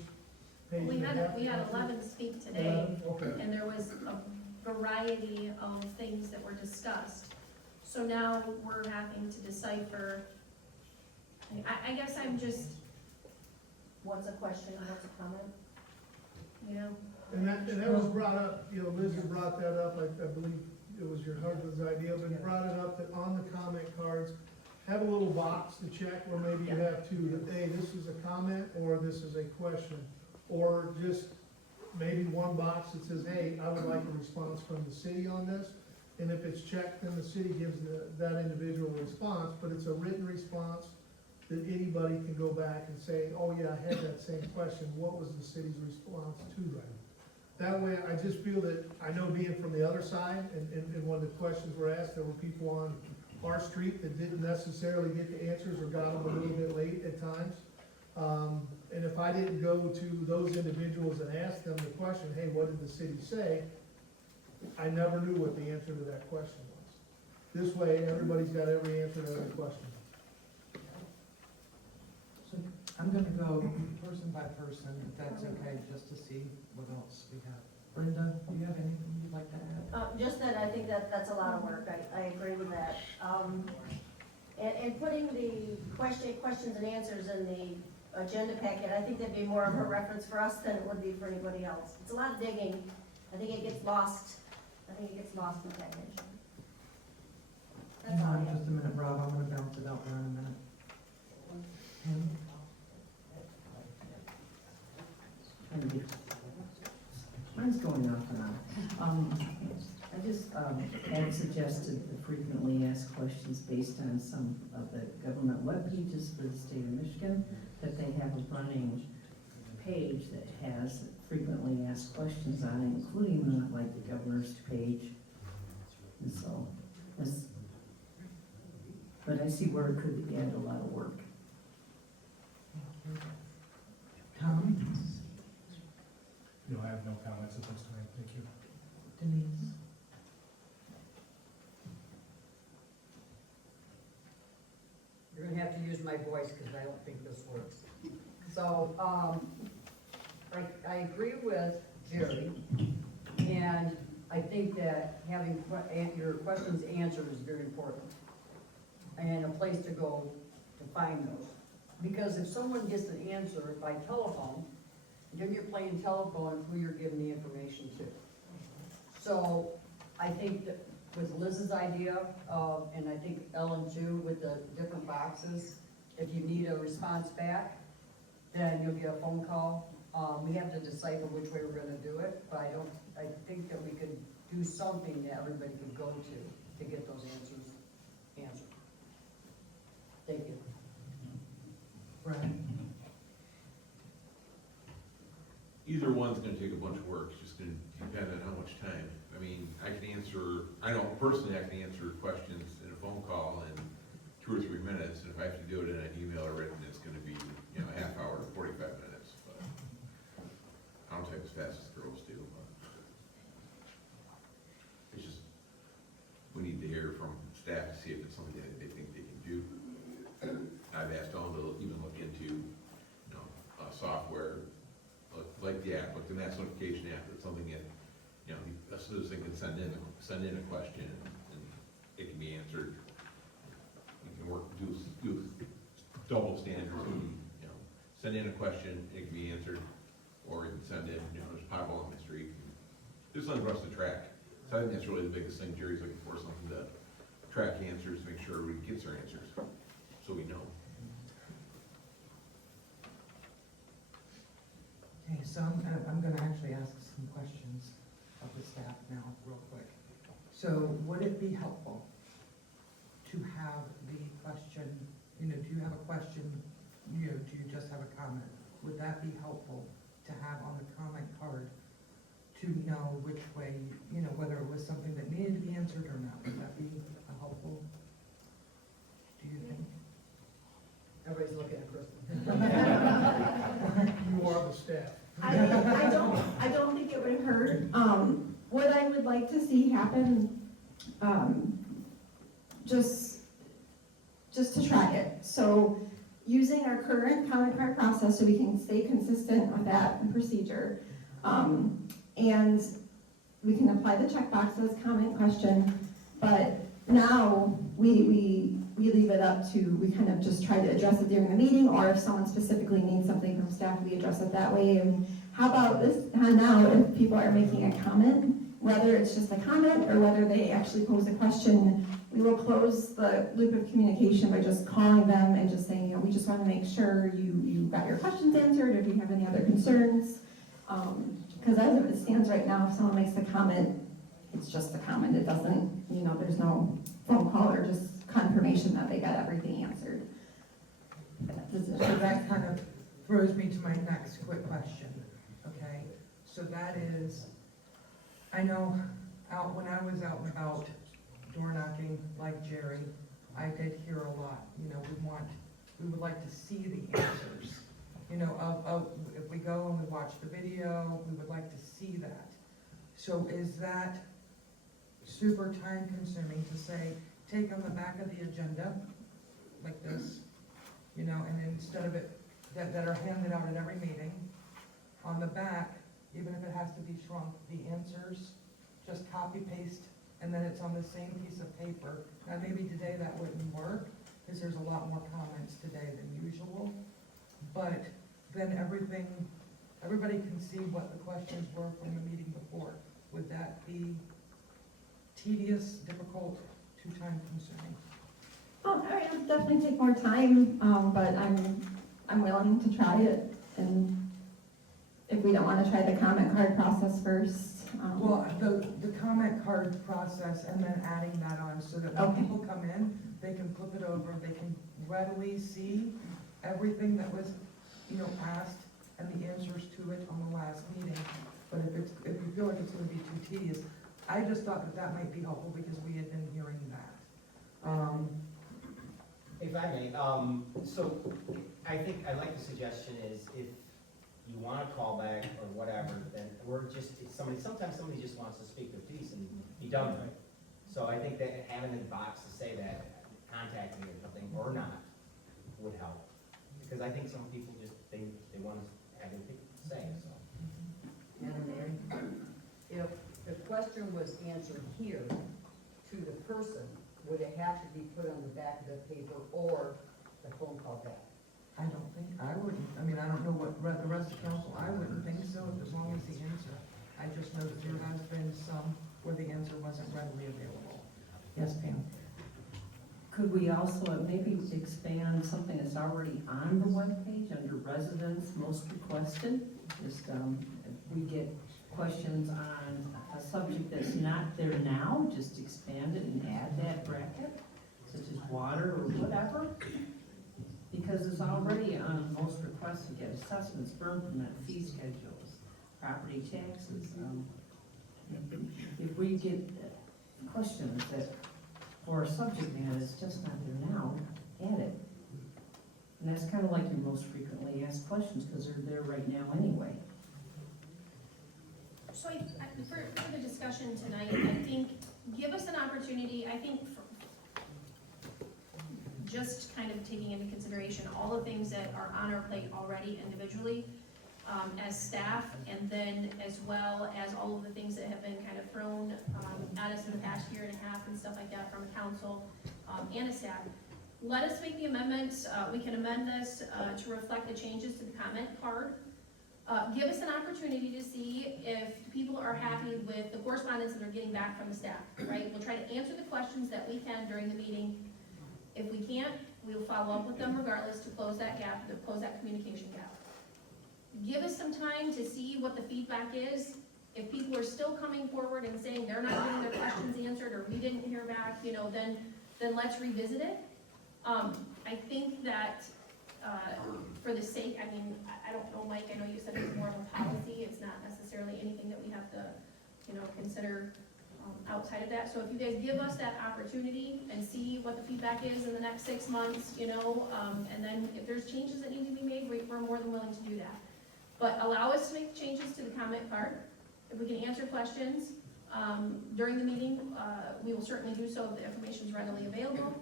We and a half. had 11 speak today, Okay. and there was a variety of things that were discussed. So now we're having to decipher, I guess I'm just, What's a question, what's a comment? you know, And that was brought up, Liz had brought that up, I believe it was your husband's idea, but brought it up that on the comment cards, have a little box to check where maybe you have two, that, hey, this is a comment or this is a question. Or just maybe one box that says, hey, I would like a response from the city on this. And if it's checked, then the city gives that individual a response, but it's a written response that anybody can go back and say, oh yeah, I had that same question, what was the city's response to that? That way, I just feel that, I know being from the other side, and when the questions were asked, there were people on our street that didn't necessarily get the answers or got them a little bit late at times. And if I didn't go to those individuals and ask them the question, hey, what did the city say? I never knew what the answer to that question was. This way, everybody's got every answer to every question. So I'm gonna go person by person, if that's okay, just to see what else we have. Brenda, do you have anything you'd like to add? Just that I think that's a lot of work, I agree with that. And putting the questions and answers in the agenda packet, I think that'd be more of a reference for us than it would be for anybody else. It's a lot of digging, I think it gets lost in the package. That's Hang all I on have. just a minute, Rob, I'm gonna bounce it out there in a minute. Tim? Mine's going off and on. I just had suggested the frequently asked questions based on some of the government web pages for the state of Michigan, that they have a running page that has frequently asked questions on it, including like the governor's page. And so, but I see where it could add a lot of work. Tom? No, I have no comments at this time, thank you. Denise? You're gonna have to use my voice, because I don't think this works. So, I agree with Jerry, and I think that having your questions answered is very important, and a place to go to find those. Because if someone gets an answer by telephone, then you're playing telephone who you're giving the information to. So, I think that with Liz's idea of, and I think Ellen too, with the different boxes, if you need a response back, then you'll get a phone call. We have to decipher which way we're gonna do it, but I think that we could do something that everybody could go to get those answers answered. Thank you. Right. Either one's gonna take a bunch of work, it's just gonna depend on how much time. I mean, I know personally I can answer questions in a phone call in 2 or 3 minutes, and if I have to do it in an email or written, it's gonna be, a half hour to 45 minutes, but I don't type as fast as girls do, but it's just, we need to hear from staff to see if it's something that they think they can do. I've asked Ellen to even look into, software, like the app, like the mass notification app, that's something that, a citizen can send in a question, and it can be answered. You can do double standards, send in a question, it can be answered, or you can send in, just pop along the street, just something for us to track. So I think that's really the biggest thing Jerry's looking for, something to track answers, make sure everybody gets their answers, so we know. Okay, so I'm gonna actually ask some questions of the staff now, real quick. So would it be helpful to have the question, do you have a question, do you just have a comment? Would that be helpful to have on the comment card to know which way, whether it was something that needed to be answered or not? Would that be helpful? Do you think? Everybody's looking at Kristen. You are the staff. I don't think it would hurt. What I would like to see happen, just to track it. So using our current comment card process so we can stay consistent with that procedure. And we can apply the checkboxes, comment, question, but now we leave it up to, we kind of just try to address it during the meeting, or if someone specifically needs something from staff, we address it that way. And how about this, now, if people are making a comment, whether it's just a comment or whether they actually pose a question, we will close the loop of communication by just calling them and just saying, we just want to make sure you got your questions answered, if you have any other concerns. Because as it stands right now, if someone makes a comment, it's just a comment. It doesn't, there's no phone call or just confirmation that they got everything answered. So that kind of throws me to my next quick question, okay? So that is, I know when I was out and about door knocking like Jerry, I did hear a lot, we would like to see the answers. If we go and we watch the video, we would like to see that. So is that super time consuming to say, take on the back of the agenda, like this, and instead of it, that are handed out at every meeting, on the back, even if it has to be shrunk, the answers, just copy paste, and then it's on the same piece of paper. Now, maybe today that wouldn't work, because there's a lot more comments today than usual, but then everybody can see what the questions were from the meeting before. Would that be tedious, difficult, too time consuming? It'll definitely take more time, but I'm willing to try it. And if we don't want to try the comment card process first. Well, the comment card process and then adding that on so that when people come in, they can flip it over, they can readily see everything that was, asked and the answers to it on the last meeting. But if you feel like it's going to be too tedious, I just thought that might be helpful because we had been hearing that. If I may, so I think, I like the suggestion is if you want to call back or whatever, then sometimes somebody just wants to speak their piece and be done with it. So I think that having a box to say that, contact me or something, or not, would help. Because I think some people just, they want to have their say, so. Madam Mayor, if the question was answered here to the person, would it have to be put on the back of the paper or the phone call back? I wouldn't, I don't know what the rest of council, I wouldn't think so, as long as the answer. I just know that there has been some where the answer wasn't readily available. Yes, Pam? Could we also maybe expand something that's already on the webpage under residents most requested? Just, if we get questions on a subject that's not there now, just expand it and add that bracket, such as water or whatever. Because it's already on most requests to get assessments, burn permit, fee schedules, property taxes. If we get questions that for a subject matter that's just not there now, add it. And that's kind of like your most frequently asked questions because they're there right now anyway. So for the discussion tonight, I think, give us an opportunity, I think, just kind of taking into consideration all the things that are on our plate already individually as staff, and then as well as all of the things that have been kind of thrown at us in the past year and a half and stuff like that from council and a staff. Let us make the amendments. We can amend this to reflect the changes to the comment card. Give us an opportunity to see if people are happy with the correspondence that they're getting back from the staff, right? We'll try to answer the questions that we can during the meeting. If we can't, we will follow up with them regardless to close that gap, to close that communication gap. Give us some time to see what the feedback is. If people are still coming forward and saying they're not getting their questions answered or we didn't hear back, then let's revisit it. I think that for the sake, I don't know, Mike, I know you said it's more of a policy. It's not necessarily anything that we have to, consider outside of that. So if you guys give us that opportunity and see what the feedback is in the next 6 months, and then if there's changes that need to be made, we're more than willing to do that. But allow us to make changes to the comment card. If we can answer questions during the meeting, we will certainly do so if the information is readily available.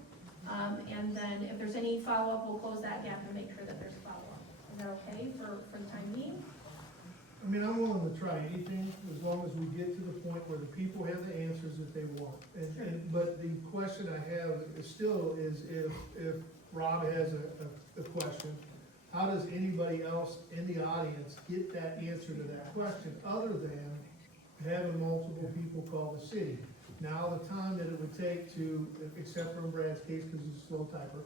And then if there's any follow-up, we'll close that gap and make sure that there's follow-up. Is that okay for the time being? I mean, I'm willing to try anything, as long as we get to the point where the people have the answers that they want. But the question I have is still is if Rob has a question, how does anybody else in the audience get that answer to that question, other than having multiple people call the city? Now, the time that it would take to, except for in Brad's case, because he's a slow typer,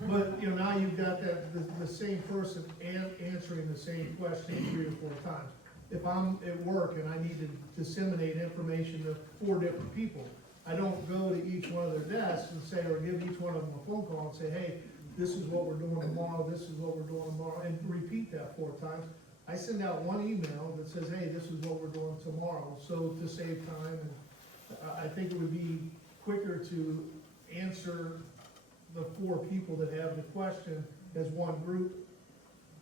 but, you know, now you've got the same person answering the same question 3 or 4 times. If I'm at work and I need to disseminate information to 4 different people, I don't go to each one of their desks and say, or give each one of them a phone call and say, hey, this is what we're doing tomorrow, this is what we're doing tomorrow, and repeat that 4 times. I send out one email that says, hey, this is what we're doing tomorrow, so to save time. And I think it would be quicker to answer the 4 people that have the question as one group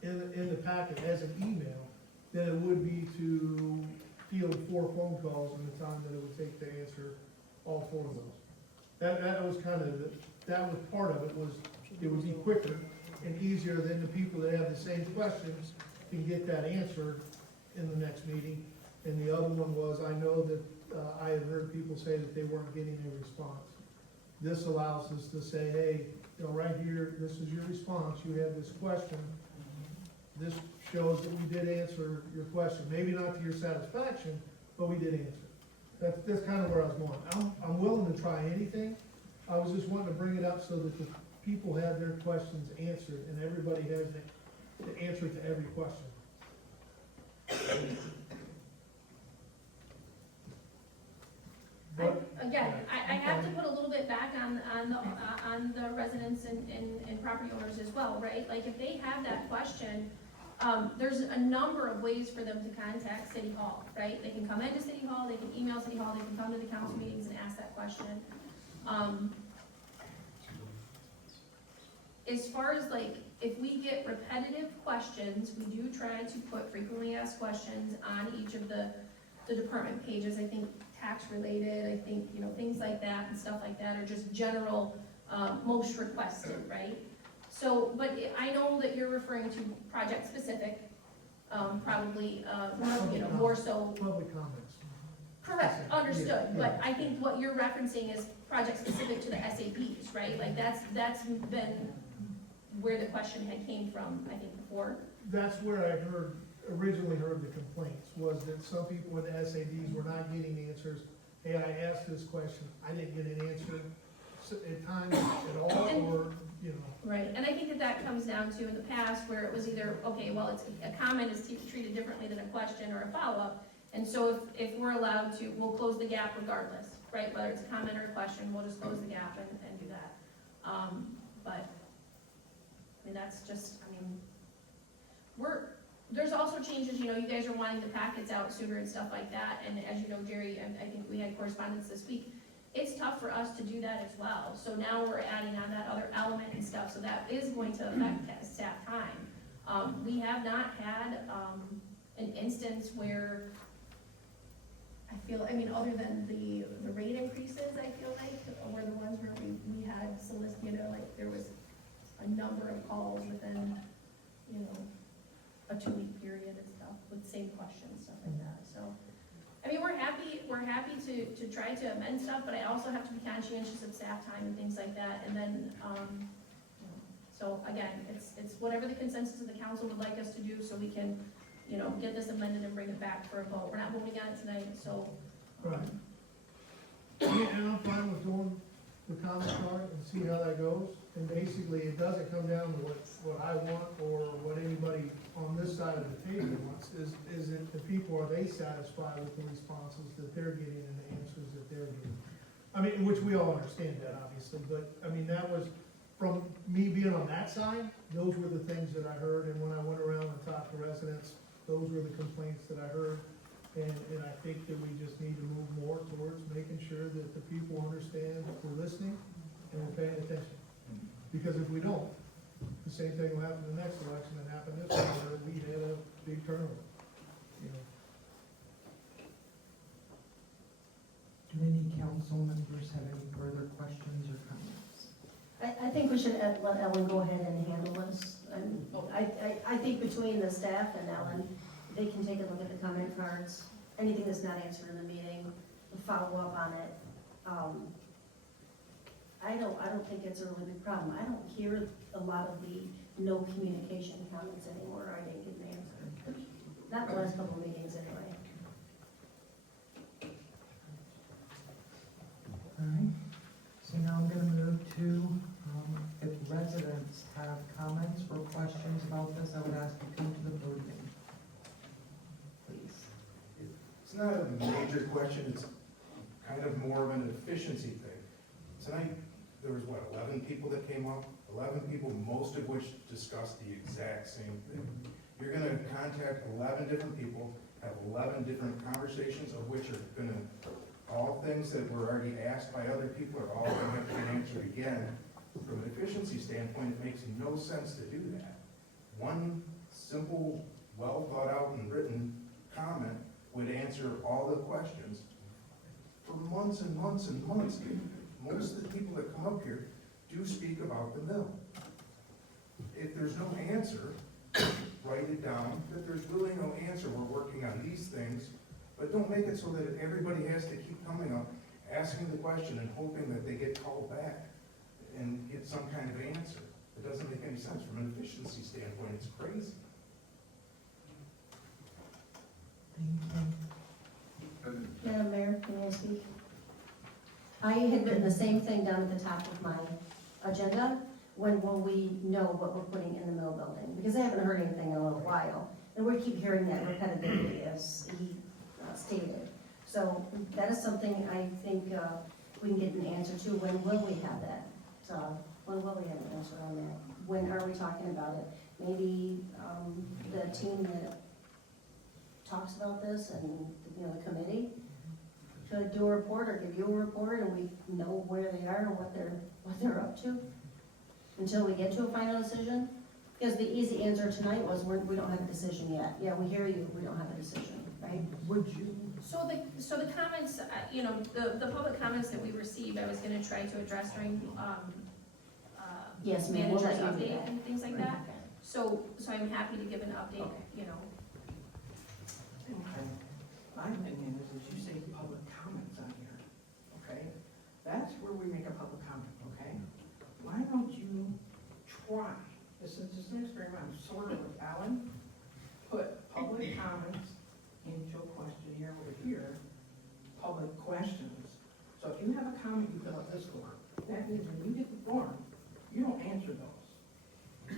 in the packet as an email than it would be to field 4 phone calls in the time that it would take to answer all 4 of those. That was kind of, that was part of it, was it would be quicker and easier than the people that have the same questions can get that answer in the next meeting. And the other one was, I know that I had heard people say that they weren't getting a response. This allows us to say, hey, you know, right here, this is your response, you have this question. This shows that we did answer your question, maybe not to your satisfaction, but we did answer. That's kind of where I was going. I'm willing to try anything. I was just wanting to bring it up so that the people have their questions answered and everybody has the answer to every question. I have to put a little bit back on the residents and property owners as well, right? Like, if they have that question, there's a number of ways for them to contact City Hall, right? They can come into City Hall, they can email City Hall, they can come to the council meetings and ask that question. As far as like, if we get repetitive questions, we do try to put frequently asked questions on each of the department pages. I think tax related, I think, you know, things like that and stuff like that are just general, most requested, right? So, but I know that you're referring to project specific, probably, you know, more so. Public comments. Correct, understood, Yeah. but I think what you're referencing is project specific to the SAPs, right? Like, that's been where the question had came from, I think, before. That's where I originally heard the complaints, was that some people in the SADs were not getting answers. Hey, I asked this question, I didn't get an answer at times at all, or, you know. Right, and I think that comes down to in the past where it was either, okay, well, it's, a comment is treated differently than a question or a follow-up. And so if we're allowed to, we'll close the gap regardless, right? Whether it's a comment or a question, we'll just close the gap and do that. But, I mean, that's just, I mean, there's also changes, you know, you guys are wanting the packets out sooner and stuff like that, and as you know, Jerry, and I think we had correspondence this week, it's tough for us to do that as well. So now we're adding on that other element and stuff, so that is going to affect staff time. We have not had, an instance where I feel, I mean, other than the rate increases, I feel like, were the ones where we had you know, like, there was a number of calls within, you know, a 2-week period and stuff with the same questions, stuff like that. So, I mean, we're happy to try to amend stuff, but I also have to be conscientious of staff time and things like that. And then, you know, so again, it's whatever the consensus of the council would like us to do, so we can, you know, get this amended and bring it back for a vote. We're not voting on it tonight, so. Right. And I'm fine with doing the comment card and see how that goes. And basically, it doesn't come down to what I want or what anybody on this side of the table wants. Is it the people, are they satisfied with the responses that they're getting and the answers that they're getting? I mean, which we all understand that, obviously, but, I mean, that was, from me being on that side, those were the things that I heard. And when I went around and talked to residents, those were the complaints that I heard. And I think that we just need to move more towards making sure that the people understand that we're listening and we're paying attention. Because if we don't, the same thing will happen in the next election that happened this one, where we had a big turnover, you know. Do any council members have any further questions or comments? I think we should let Ellen go ahead and handle this. I think between the staff and Ellen, they can take a look at the comment cards, anything that's not answered in the meeting, follow up on it. I don't think it's a really big problem. I don't hear a lot of the no communication comments anymore. I didn't get an answer. Not the last couple of meetings anyway. All right, so now I'm gonna move to, if residents have comments or questions about this, I would ask you to come to the podium. Please. It's not a major question, it's kind of more of an efficiency thing. Tonight, there was, 11 people that came up? 11 people, most of which discussed the exact same thing. You're gonna contact 11 different people, have 11 different conversations, of which are gonna, all things that were already asked by other people are all gonna have to be answered again. From an efficiency standpoint, it makes no sense to do that. One simple, well thought out and written comment would answer all the questions for months and months and months. Most of the people that come up here do speak about the mill. If there's no answer, write it down, that there's really no answer, we're working on these things, but don't make it so that everybody has to keep coming up, asking the question and hoping that they get called back and get some kind of answer. It doesn't make any sense from an efficiency standpoint, it's crazy. Madam Mayor, can I speak? I had written the same thing down at the top of my agenda. When will we know what we're putting in the mill building? Because I haven't heard anything in a little while. And we keep hearing that repetitively, as he stated. So that is something I think we can get an answer to. When will we have that? When will we have an answer on that? When are we talking about it? Maybe the team that talks about this and, the committee could do a report or give you a report, and we know where they are and what they're up to until we get to a final decision. Because the easy answer tonight was we don't have a decision yet. Yeah, we hear you, we don't have a decision, right? Would you? So the comments, the public comments that we received, I was gonna try to address during, Yes, ma'am, we'll manager's let you do update that. and things like that. So I'm happy to give an update, Okay. My opinion is you say public comments on here, okay? That's where we make a public comment, okay? Why don't you try, this is just an experiment, I'm sort of with Alan, put public comments into a questionnaire over here, public questions. So if you have a comment, you fill out this form. That means when you get the form, you don't answer those.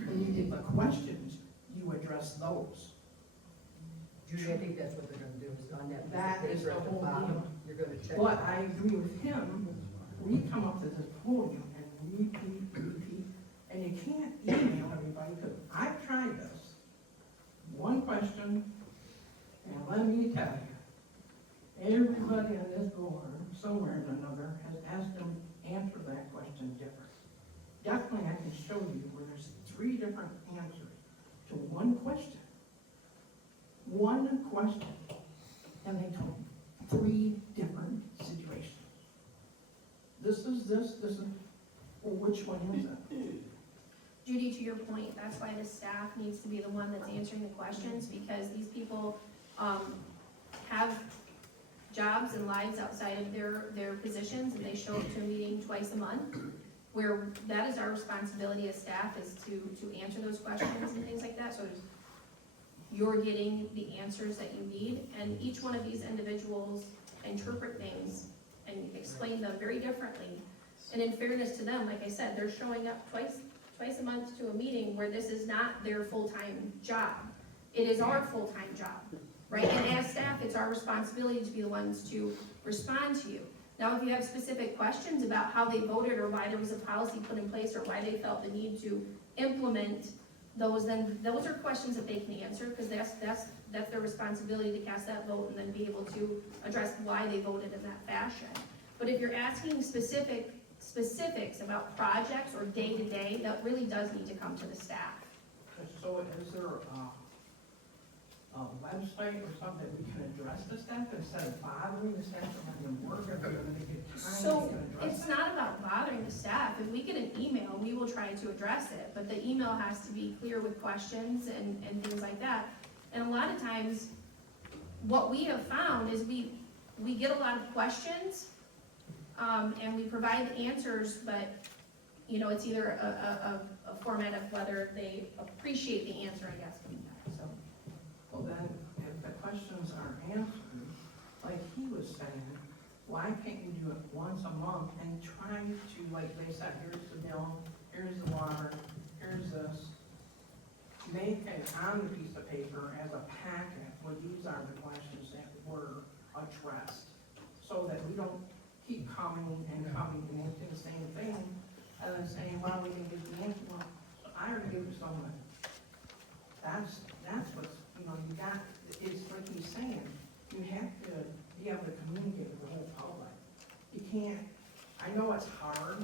When you get the questions, you address those. Judy, I think that's what they're gonna do, is on that. That is the paper at whole bottom, deal. You're gonna check. But I agree with him, we come up to this podium and repeat, and you can't email everybody, because I've tried this. One question, and let me tell you, everybody on this board, somewhere or another, has asked them answer that question different. Definitely I can show you where there's 3 different answers to one question. One question, and they told 3 different situations. This is, well, which one is it? Judy, to your point, that's why the staff needs to be the one that's answering the questions, because these people have jobs and lives outside of their positions, and they show up to a meeting twice a month, where that is our responsibility as staff, is to answer those questions and things like that, so you're getting the answers that you need, and each one of these individuals interpret things and explain them very differently. And in fairness to them, like I said, they're showing up twice a month to a meeting where this is not their full-time job. It is our full-time job, right? And as staff, it's our responsibility to be the ones to respond to you. Now, if you have specific questions about how they voted or why there was a policy put in place or why they felt the need to implement those, then those are questions that they can answer, because that's their responsibility to cast that vote and then be able to address why they voted in that fashion. But if you're asking specifics about projects or day-to-day, that really does need to come to the staff. So is there a website or something, we can address the staff instead of bothering the staff and letting them work every other they get time, So we can address it's it. not about bothering the staff. If we get an email, we will try to address it, but the email has to be clear with questions and things like that. And a lot of times, what we have found is we get a lot of questions, and we provide the answers, but, you know, it's either a format of whether they appreciate the answer, I guess, so. Well, then, if the questions are answered, like he was saying, why can't you do it once a month and try to, like they said, here's the bill, here's the water, here's this. Make it on the piece of paper as a packet where these are the questions that were addressed, so that we don't keep coming and answering the same thing, and then saying, well, we didn't get the answer. Well, I already gave you so much. That's what's, you know, you got, it's like he's saying, you have to be able to communicate with the whole public. You can't, I know it's hard,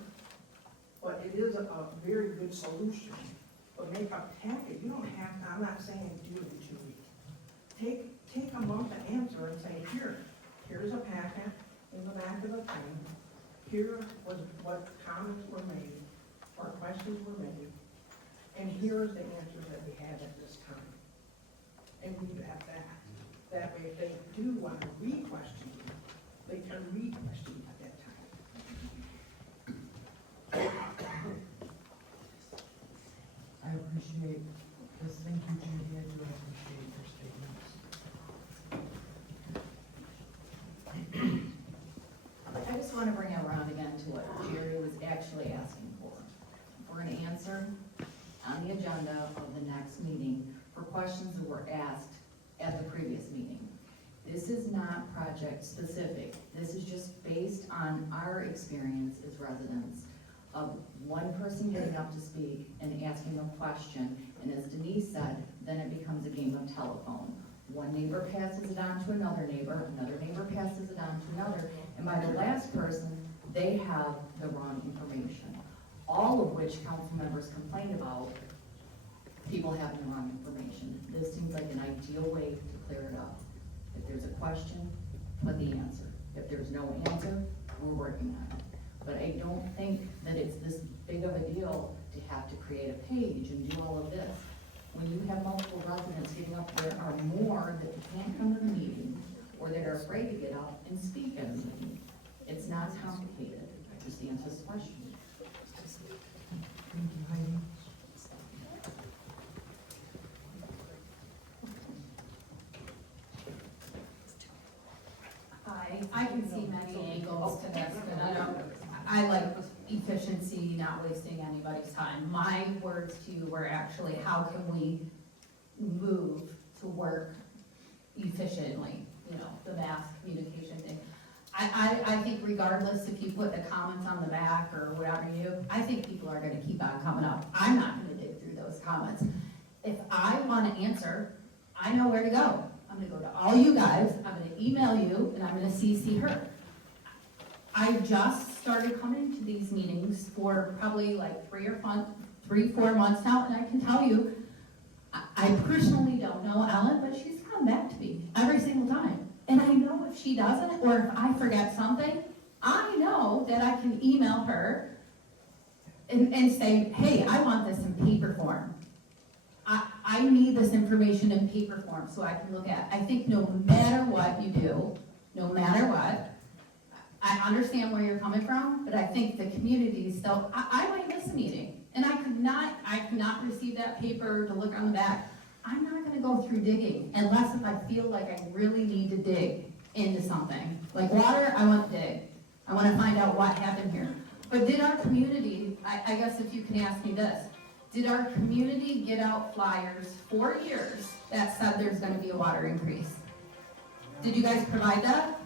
but it is a very good solution. But make a packet, you don't have to, I'm not saying do it in 2 weeks. Take a month to answer and say, here's a packet in the back of the thing. Here was what comments were made, or questions were made, and here's the answers that we have at this time. And leave it at that. That way, if they do want to re-question you, they can re-question you at that time. I appreciate this. Thank you, Judy. I do appreciate your statements. I just want to bring it around again to what Jerry was actually asking for. For an answer on the agenda of the next meeting for questions that were asked at the previous meeting. This is not project specific. This is just based on our experience as residents of one person getting up to speak and asking a question. And as Denise said, then it becomes a game of telephone. One neighbor passes it on to another neighbor passes it on to another, and by the last person, they have the wrong information. All of which council members complained about, people having the wrong information. This seems like an ideal way to clear it up. If there's a question, put the answer. If there's no answer, we're working on it. But I don't think that it's this big of a deal to have to create a page and do all of this. When you have multiple residents getting up, there are more that can't come to the meeting or that are afraid to get up and speak at a meeting. It's not complicated, just answer this question. Thank you, Heidi. I can see many angles to this, and I like efficiency, not wasting anybody's time. My words to you were actually, how can we move to work efficiently, you know, the mass communication thing. I think regardless if you put the comments on the back or whatever you do, I think people are gonna keep on coming up. I'm not gonna dig through those comments. If I wanna answer, I know where to go. I'm gonna go to all you guys, I'm gonna email you, and I'm gonna CC her. I just started coming to these meetings for probably like 3-4 months now, and I can tell you, I personally don't know Ellen, but she's come back to me every single time. And I know if she doesn't, or if I forget something, I know that I can email her and say, hey, I want this in paper form. I need this information in paper form so I can look at it. I think no matter what you do, no matter what, I understand where you're coming from, but I think the community still, I might miss a meeting, and I could not receive that paper to look on the back. I'm not gonna go through digging unless if I feel like I really need to dig into something. Like water, I want to dig. I wanna find out what happened here. But did our community, I guess if you can ask me this, did our community get out flyers for years that said there's gonna be a water increase? Did you guys provide that?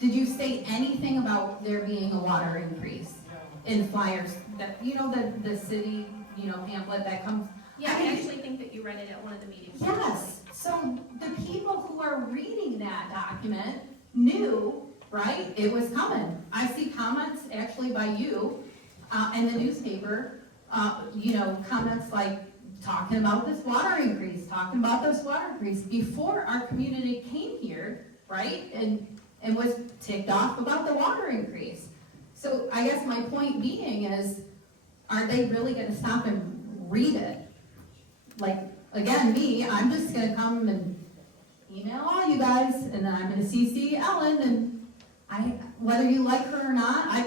Did you state anything about there being a water increase in flyers that, you know, the city, you know, pamphlet that comes? Yeah, I actually think that you read it at one of the meetings. Yes, so the people who are reading that document knew, right, it was coming. I see comments actually by you in the newspaper, you know, comments like talking about this water increase, before our community came here, right? And was ticked off about the water increase. So I guess my point being is, are they really gonna stop and read it? Like, again, I'm just gonna come and email all you guys, and then I'm gonna CC Ellen, and whether you like her or not,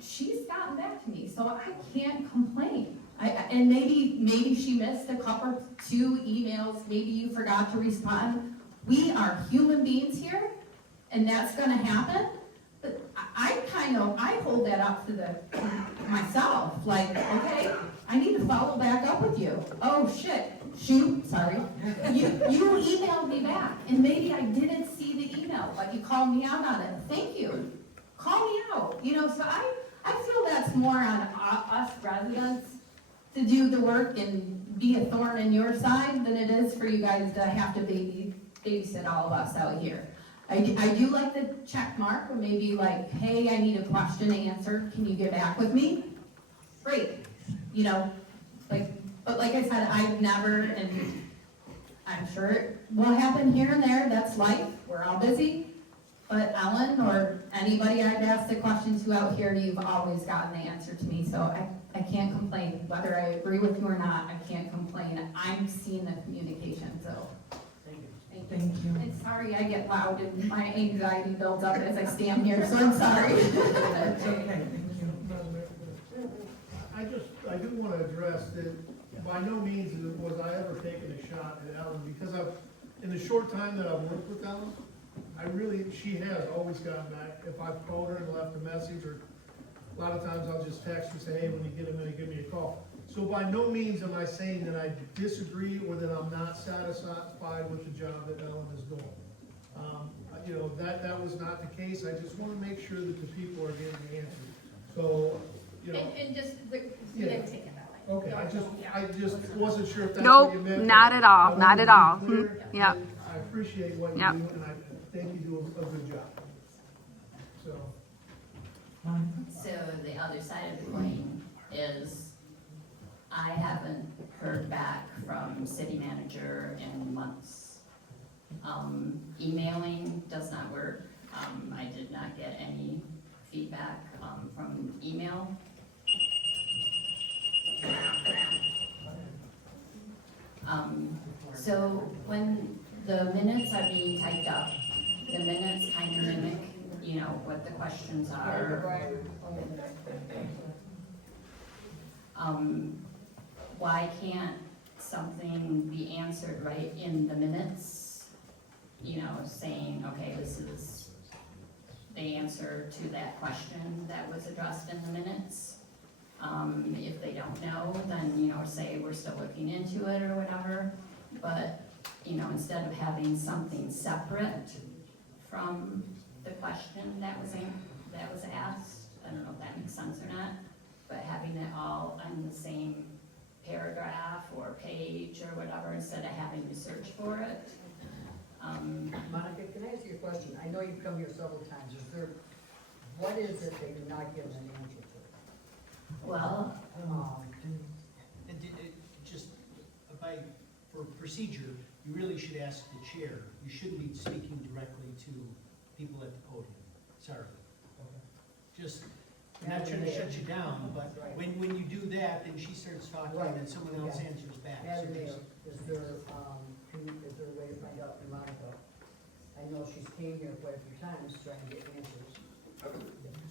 she's gotten back to me, so I can't complain. And maybe she missed a couple, 2 emails, maybe you forgot to respond. We are human beings here, and that's gonna happen. But I hold that up to myself, like, okay, I need to follow back up with you. Oh, sorry. You emailed me back, and maybe I didn't see the email, but you called me out on it. Thank you. Call me out. So I feel that's more on us residents to do the work and be a thorn in your side than it is for you guys to have to babysit all of us out here. I do like the check mark, or maybe like, hey, I need a question answered, can you get back with me? Great. But like I said, I've never, and I'm sure it will happen here and there, that's life, we're all busy. But Ellen, or anybody I've asked the question to out here, you've always gotten the answer to me, so I can't complain. Whether I agree with you or not, I can't complain. I'm seeing the communication, so. Thank you. And sorry I get loud and my anxiety builds up as I stand here, so I'm sorry. It's okay, thank you. I do want to address that by no means was I ever taking a shot at Ellen, because in the short time that I've worked with Ellen, she has always gotten back. If I've called her and left a message, or a lot of times I'll just text her, say, hey, when you get a minute, give me a call. So by no means am I saying that I disagree or that I'm not satisfied with the job that Ellen is doing. That was not the case. I just want to make sure that the people are getting the answers. So, And just, we didn't take it that way. Okay, I just wasn't sure if that's Nope, what you meant. not at all, I wanted not to at be all. clear Yep. that I appreciate what you Yep. do, and I think you do a good job. So. So the other side of the coin is, I haven't heard back from city manager in months. Emailing does not work. I did not get any feedback from email. So when the minutes are being typed up, the minutes kind of mimic, what the questions are. Why can't something be answered right in the minutes? Saying, okay, this is the answer to that question that was addressed in the minutes. If they don't know, then, say we're still looking into it or whatever. But, instead of having something separate from the question that was asked, I don't know if that makes sense or not, but having it all on the same paragraph or page or whatever, instead of having to search for it. Monica, can I ask you a question? I know you've come here several times. What is it that you're not giving an answer to? Well, just for procedure, you really should ask the chair. You shouldn't be speaking directly to people at the podium. Sorry. Just, I'm not trying to shut you down, but when you do that, then she starts talking and then someone else answers back. Madam Mayor, is there a way to find out from Monica? I know she's came here quite a few times trying to get answers.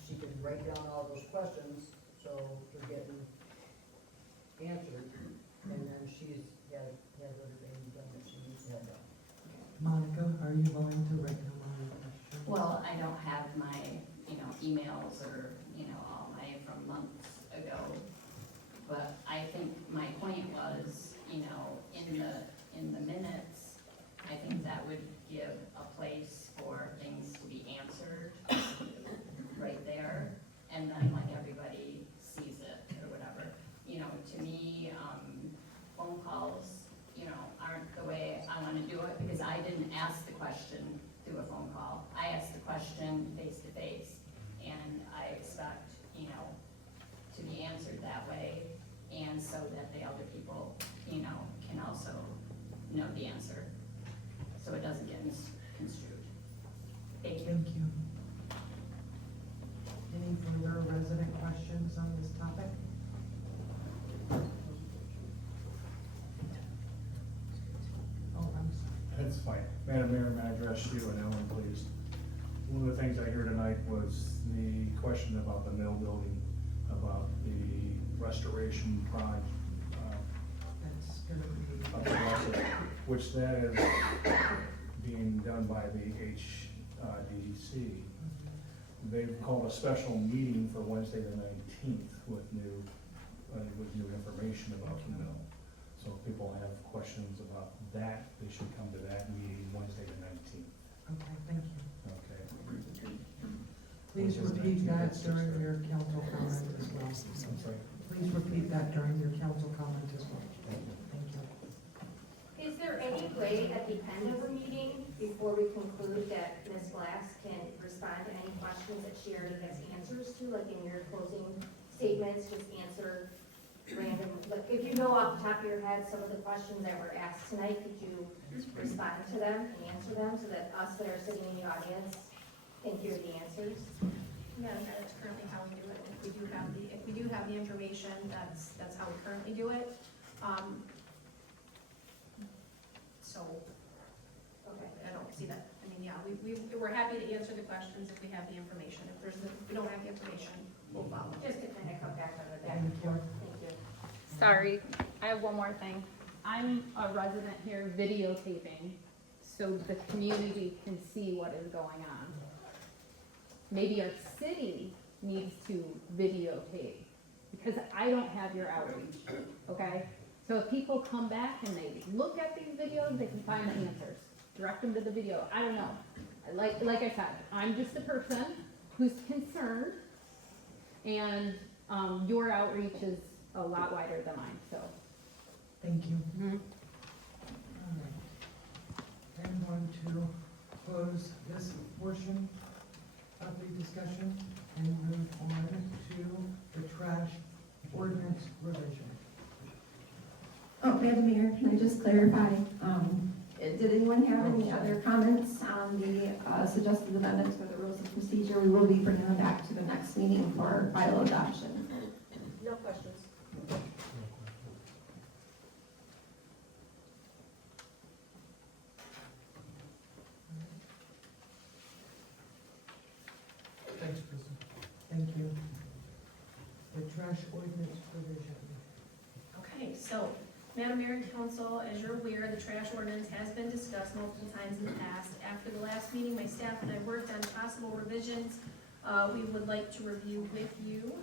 She can write down all those questions, so they're getting answered, and then she's has everything done that she needs to have done. Monica, are you willing to write down all your questions? well, I don't have my, emails or, all my from months ago. But I think my point was, in the minutes, I think that would give a place for things to be answered right there, and then like everybody sees it or whatever. To me, phone calls, aren't the way I want to do it, because I didn't ask the question through a phone call. I asked the question face to face, and I expect, to be answered that way, and so that the other people, know the answer, so it doesn't get misconstrued. Thank you. Thank you. Any further resident questions on this topic? Oh, I'm sorry. That's fine. Madam Mayor, may I address you and Ellen, please? One of the things I heard tonight was the question about the mill building, about the restoration project, That's gonna be, of the record, which that is being done by the HDC. They've called a special meeting for Wednesday the 19th with new information about the mill. So if people have questions about that, they should come to that meeting Wednesday the 19th. okay, thank you. Okay. Please repeat that during your council comment as well. I'm sorry. Please repeat that during your council comment as well. Thank you. Thank you. Is there any way at the end of a meeting, before we conclude, that Ms. Glass can respond to any questions that she already has answers to, like in your closing statements, just answer random, like, if you know off the top of your head some of the questions that were asked tonight, could you respond to them and answer them so that us that are sitting in the audience can hear the answers? Yeah, that's currently how we do it. If we do have the information, that's how we currently do it. So, okay, I don't see that. I mean, yeah, we're happy to answer the questions if we have the information. If we don't have the information, we'll follow. Just to kind of come back on the back Thank and you. forth. Thank you. Sorry, I have one more thing. I'm a resident here videotaping, so the community can see what is going on. Maybe our city needs to videotape, because I don't have your outreach, okay? So if people come back and they look at these videos, they can find the answers. Direct them to the video, I don't know. Like I said, I'm just a person who's concerned, and your outreach is a lot wider than mine, so. Thank you. All right. I'm going to close this portion of the discussion and move on to the trash ordinance revision. Oh, Madam Mayor, can I just clarify? Did anyone have any other comments on the suggested amendments for the rules of procedure? We will be bringing them back to the next meeting for final adoption. No questions. Thanks, Kristen. Thank you. The trash ordinance revision. Okay, so, Madam Mayor and Council, as you're aware, the trash ordinance has been discussed multiple times in the past. After the last meeting, my staff and I worked on possible revisions we would like to review with you.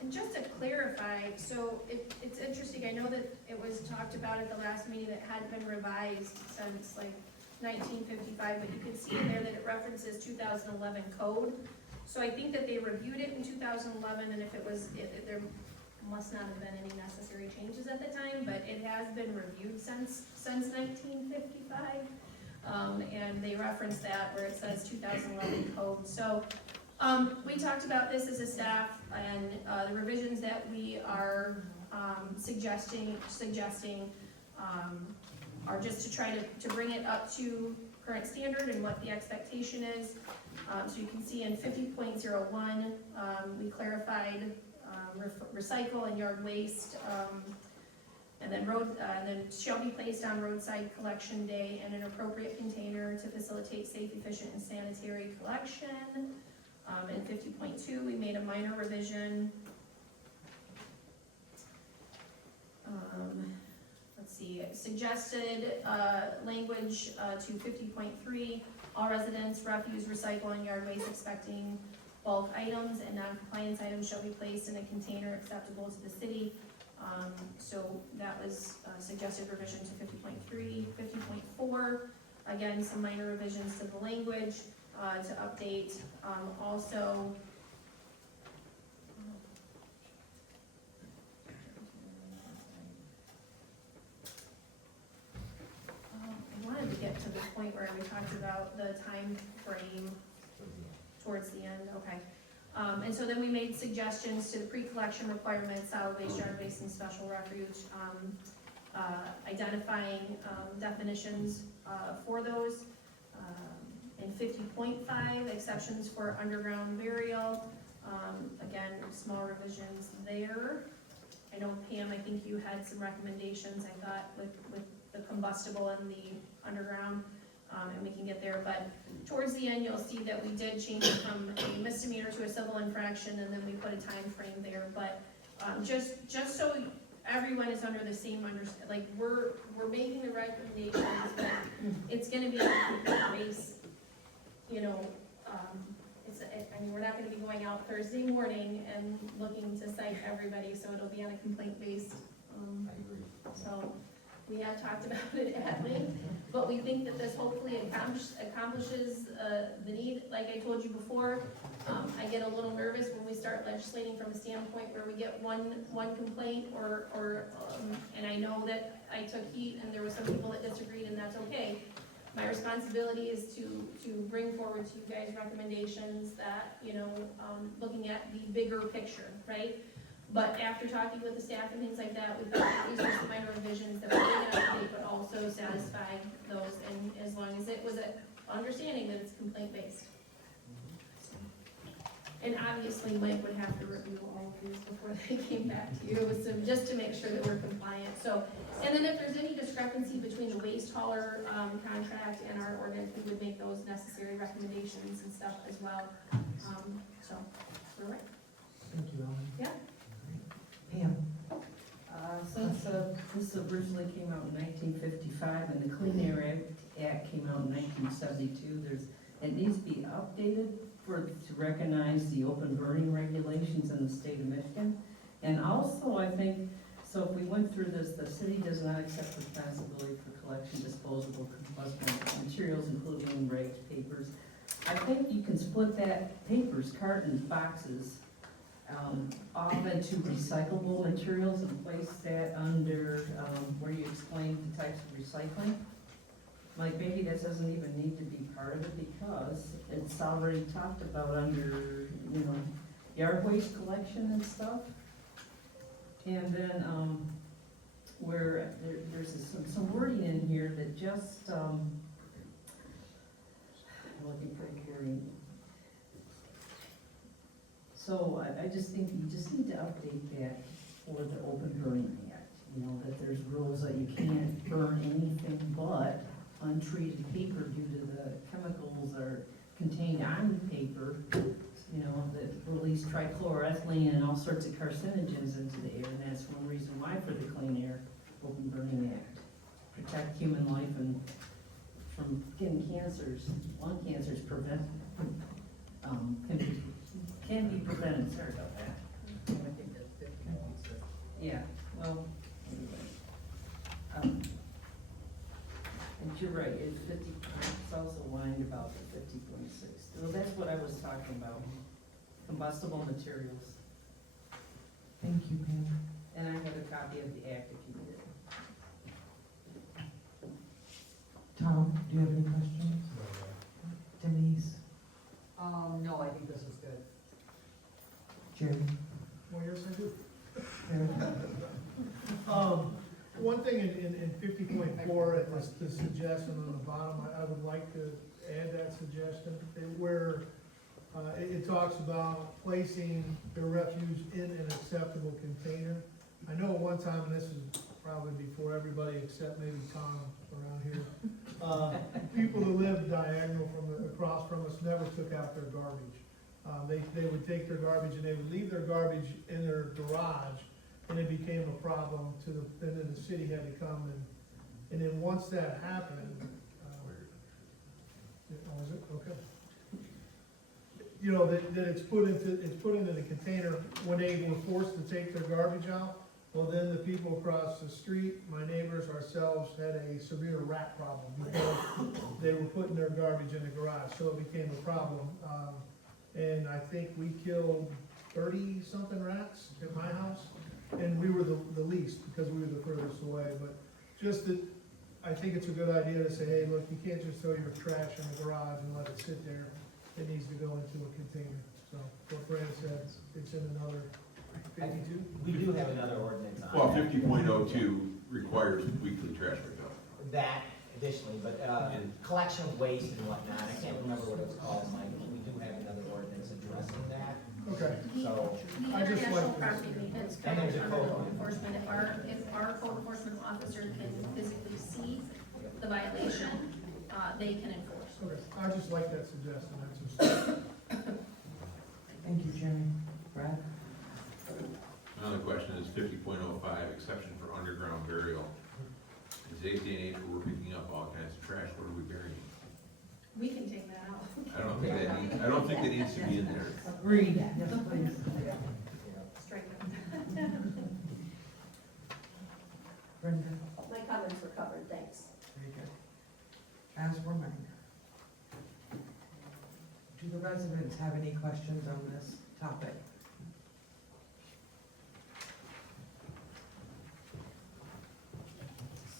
And just to clarify, so it's interesting, I know that it was talked about at the last meeting that hadn't been revised since like 1955, but you can see in there that it references 2011 code. So I think that they reviewed it in 2011, and if it was, there must not have been any necessary changes at the time, but it has been reviewed since 1955. And they reference that where it says 2011 code. So we talked about this as a staff, and the revisions that we are suggesting are just to try to bring it up to current standard and what the expectation is. So you can see in 50.01, we clarified recycle and yard waste, and then shall be placed on roadside collection day in an appropriate container to facilitate safe, efficient, and sanitary collection. In 50.2, we made a minor revision. Let's see, suggested language to 50.3, all residents, refuse, recycle, and yard waste expecting bulk items and non-compliance items shall be placed in a container acceptable to the city. So that was suggested revision to 50.3. 50.4, again, some minor revisions to the language to update. Also, I wanted to get to the point where we talked about the time frame towards the end, okay. And so then we made suggestions to the pre-collection requirements, solid waste, yard waste, and special refuge, identifying definitions for those. In 50.5, exceptions for underground burial. Again, small revisions there. I know Pam, I think you had some recommendations, I thought, with the combustible and the underground, and we can get there, but towards the end, you'll see that we did change it from a misdemeanor to a civil infraction, and then we put a time frame there, but just so everyone is under the same like, we're making the recommendations, but it's gonna be a base, you know, I mean, we're not gonna be going out Thursday morning and looking to cite everybody, so it'll be on a complaint-based, so we have talked about it at length, but we think that this hopefully accomplishes the need. Like I told you before, I get a little nervous when we start legislating from a standpoint where we get one complaint and I know that I took heat and there were some people that disagreed, and that's okay. My responsibility is to bring forward to you guys recommendations that, you know, looking at the bigger picture, right? But after talking with the staff and things like that, we thought that these were some minor revisions that we did not make, but also satisfy those, and as long as it was an understanding that it's complaint-based. And obviously, Mike would have to review all of these before they came back to you, so just to make sure that we're compliant. So, and then if there's any discrepancy between the waste hauler contract and our ordinance, we would make those necessary recommendations and stuff as well. So, all right. Thank you, Ellen. Yeah. Pam? Since this originally came out in 1955 and the Clean Air Act came out in 1972, it needs to be updated to recognize the open burning regulations in the state of Michigan. And also, I think, so if we went through this, the city does not accept responsibility for collection disposable combustible materials, including rags, papers. I think you can split that, papers, cartons, boxes, off into recyclable materials and place that under, where you explain the types of recycling. Like, maybe that doesn't even need to be part of it because it's already talked about under, you know, yard waste collection and stuff. And then, where there's some wording in here that just, I'm looking for the wording. So I just think you just need to update that for the Open Burning Act. You know, that there's rules that you can't burn anything but untreated paper due to the chemicals are contained on the paper, you know, that release trichloroethylene and all sorts of carcinogens into the air, and that's one reason why for the Clean Air Open Burning Act. Protect human life and from getting cancers, lung cancers can be prevented, sorry about that. Yeah, well, anyway. And you're right, it's also lined about the 50.6. So that's what I was talking about, combustible materials. Thank you, Pam. And I have a copy of the act if you need it. Tom, do you have any questions? Denise? No, I think this is good. Jerry? Well, yes, I do. Sarah? One thing in 50.4, the suggestion on the bottom, I would like to add that suggestion, where it talks about placing the refuse in an acceptable container. I know at one time, and this is probably before everybody except maybe Tom around here, people who lived diagonal across from us never took out their garbage. They would take their garbage and they would leave their garbage in their garage, and it became a problem and then the city had to come and then once that happened, was it? Okay. You know, that it's put into the container when they were forced to take their garbage out. Well, then the people across the street, my neighbors, ourselves, had a severe rat problem because they were putting their garbage in the garage, so it became a problem. And I think we killed 30-something rats at my house, and we were the least because we were the furthest away. But just that, I think it's a good idea to say, hey, look, you can't just throw your trash in the garage and let it sit there. It needs to go into a container. So So, what Brad said, it's in another 52. We do have another ordinance on Well, that. 50.02 requires weekly trash pickup. That additionally, but, collection of waste and whatnot, I can't remember what it's called, Mike, but we do have another ordinance addressing that. Okay. So, The I just international like this. property maintenance And comes there's a under code. code enforcement. If our code enforcement officer can physically see the violation, they can enforce. Okay, I just like that suggestion, that's just. Thank you, Jeremy. Brad? Another question is 50.05, exception for underground burial. In today's day and age, where we're picking up all kinds of trash, what are we burying? We can take that out. I don't think that needs to be in there. Agreed. Yes, please. Strike that. Brenda? My comments were covered, thanks. Very good. As were mine. Do the residents have any questions on this topic?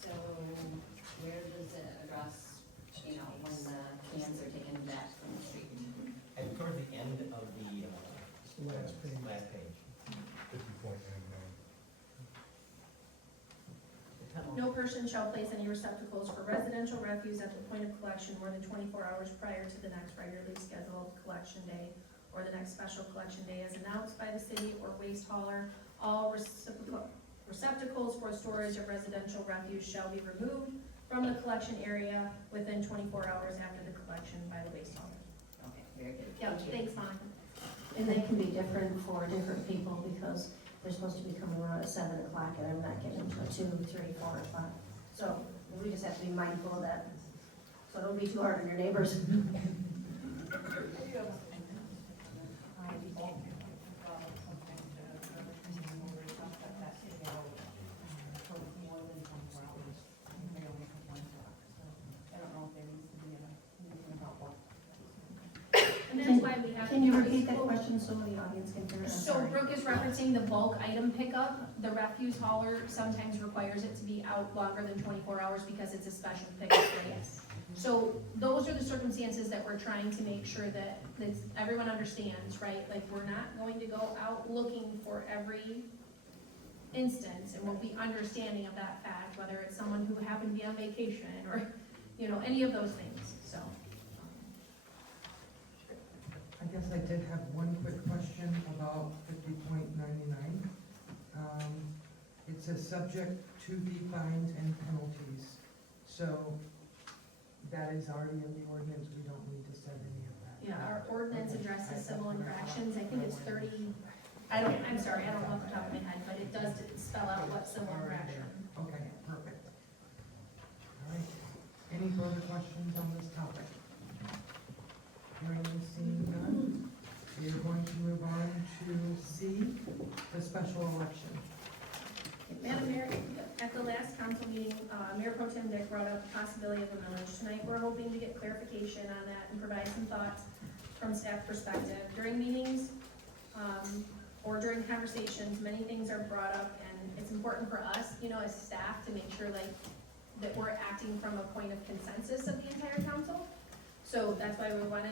So where does it address, you know, when the cans are taken back from the street? and toward the end of the, Last page. last page. 50.99. No person shall place any receptacles for residential refuse at the point of collection more than 24 hours prior to the next regularly scheduled collection day or the next special collection day as announced by the city or waste hauler. All receptacles for storage of residential refuse shall be removed from the collection area within 24 hours after the collection by the waste hauler. Okay, very good. Yeah, Thank you. thanks, Monica. And they can be different for different people because they're supposed to be coming around at 7 o'clock and I'm not getting until 2, 3, 4 o'clock. So we just have to be mindful of that. So don't be too hard on your neighbors. And that's why we have. Can you repeat that question so the audience can hear it? I'm So sorry. Brooke is referencing the bulk item pickup. The refuse hauler sometimes requires it to be out longer than 24 hours because it's a special pickup, right? So those are the circumstances that we're trying to make sure that everyone understands, right? Like, we're not going to go out looking for every instance, and we'll be understanding of that fact, whether it's someone who happened to be on vacation or, you know, any of those things, so. I guess I did have one quick question about 50.99. It says subject to the fines and penalties. So that is already in the ordinance, we don't need to set any of that. Yeah, our ordinance addresses civil infractions, I think it's 30, I'm sorry, I don't know off the top of my head, but it does spell out what civil infraction. Okay, perfect. All right, any further questions on this topic? Hearing and seeing none, we are going to move on to C, the special election. Madam Mayor, at the last council meeting, Mayor Pro Tem Dick brought up the possibility of a millage. Tonight, we're hoping to get clarification on that and provide some thoughts from staff perspective. During meetings, or during conversations, many things are brought up, and it's important for us, you know, as staff, to make sure that we're acting from a point of consensus of the entire council. So that's why we wanted,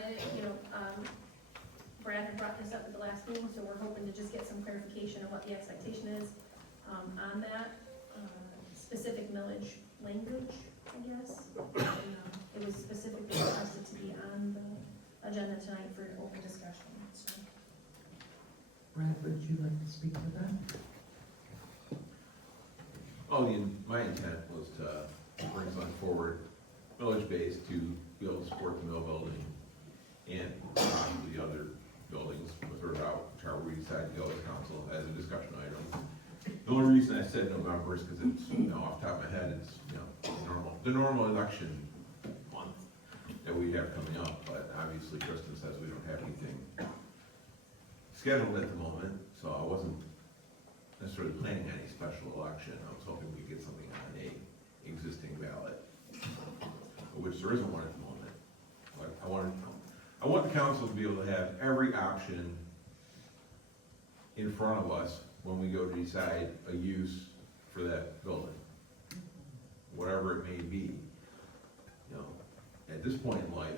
Brad had brought this up at the last meeting, so we're hoping to just get some clarification of what the expectation is on that specific millage language, I guess. And, it was specifically requested to be on the agenda tonight for an open discussion, so. Brad, would you like to speak to that? My intent was to bring something forward, village base, to be able to support the mill building and possibly other buildings with or without, whichever we decide to go as council as a discussion item. The only reason I said November is because it's, off the top of my head, it's, the normal election month that we have coming up, but obviously Kristen says we don't have anything scheduled at the moment, so I wasn't necessarily planning any special election. I was hoping we could get something on a existing ballot, which there isn't one at the moment. But I want the council to be able to have every option in front of us when we go to decide a use for that building, whatever it may be. At this point in life,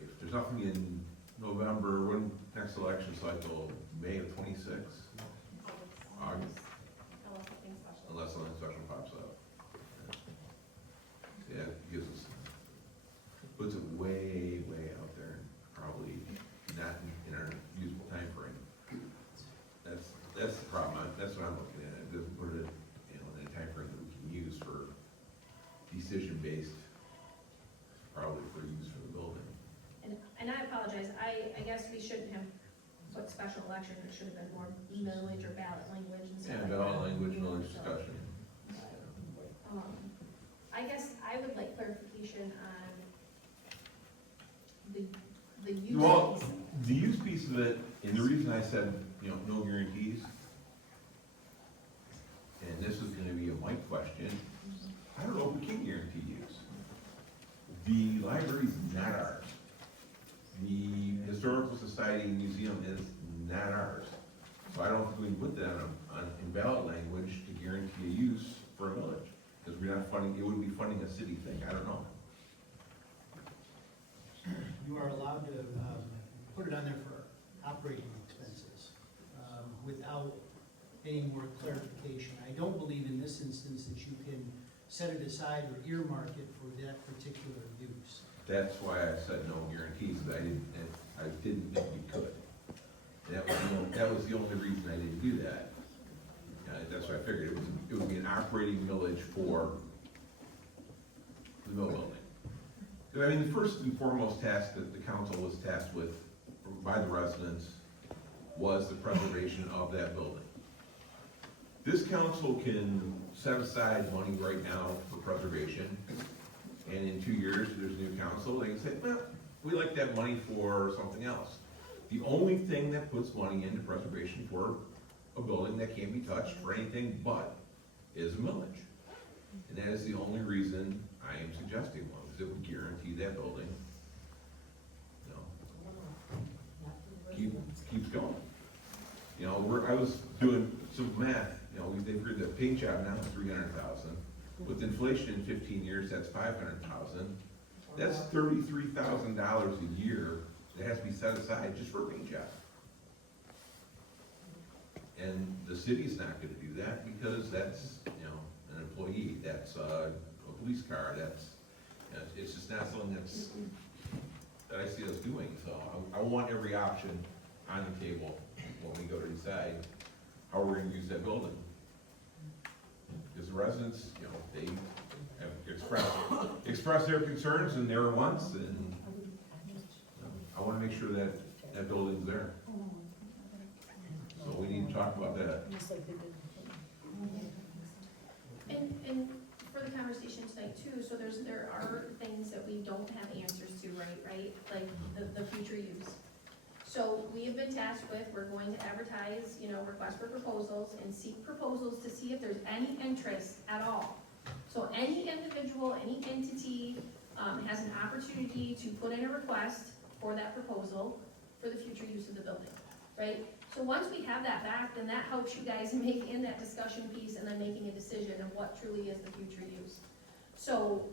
if there's nothing in November, when next election cycle, May of 26? August, unless something special pops up. Yeah, it gives us, puts it way, way out there, probably not in our usable time frame. That's the problem, that's what I'm looking at, it doesn't put it, in a time frame that we can use for decision-based, probably for use for the building. And I apologize, I guess we shouldn't have put special election, it should have been more millage or ballot language and stuff. Yeah, like ballot that. language, millage discussion. I guess I would like clarification on the use. Well, the use piece of it, and the reason I said, no guarantees, and this is gonna be a Mike question, I don't know if we can guarantee use. The library's not ours. The Historical Society Museum is not ours. So I don't think we can put that in ballot language to guarantee a use for a village, because we're not funding, it would be funding a city thing, I don't know. You are allowed to put it on there for operating expenses without any more clarification. I don't believe in this instance that you can set it aside or earmark it for that particular use. That's why I said no guarantees, but I didn't think we could. And that was the only reason I didn't do that. That's why I figured it would be an operating millage for the mill building. I mean, the first and foremost task that the council was tasked with by the residents was the preservation of that building. This council can set aside money right now for preservation, and in 2 years, there's a new council, they can say, well, we like that money for something else. The only thing that puts money into preservation for a building that can't be touched for anything but is a millage. And that is the only reason I am suggesting one, because it would guarantee that building, keeps going. I was doing some math, they figured the paint job now is $300,000. With inflation in 15 years, that's $500,000. That's $33,000 a year that has to be set aside just for a paint job. And the city's not gonna do that because that's, an employee, that's a police car, it's just not something that I see us doing. So I want every option on the table when we go to decide how we're gonna use that building. Because the residents, they have expressed their concerns and their wants, and I wanna make sure that that building's there. So we need to talk about that. And for the conversation tonight too, so there are things that we don't have answers to, right? Like the future use. So we have been tasked with, we're going to advertise, request for proposals and seek proposals to see if there's any interest at all. So any individual, any entity has an opportunity to put in a request for that proposal for the future use of the building, right? So once we have that back, then that helps you guys make in that discussion piece and then making a decision of what truly is the future use. So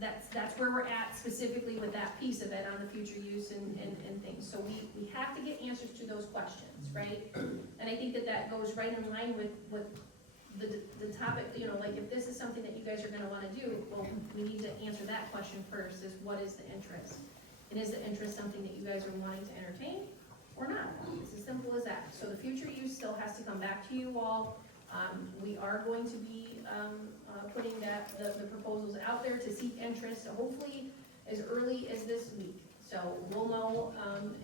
that's where we're at specifically with that piece of it on the future use and things. So we have to get answers to those questions, right? And I think that goes right in line with the topic, like if this is something that you guys are gonna wanna do, well, we need to answer that question first, is what is the interest? And is the interest something that you guys are wanting to entertain or not? It's as simple as that. So the future use still has to come back to you all. We are going to be putting the proposals out there to seek interest, hopefully as early as this week. So we'll know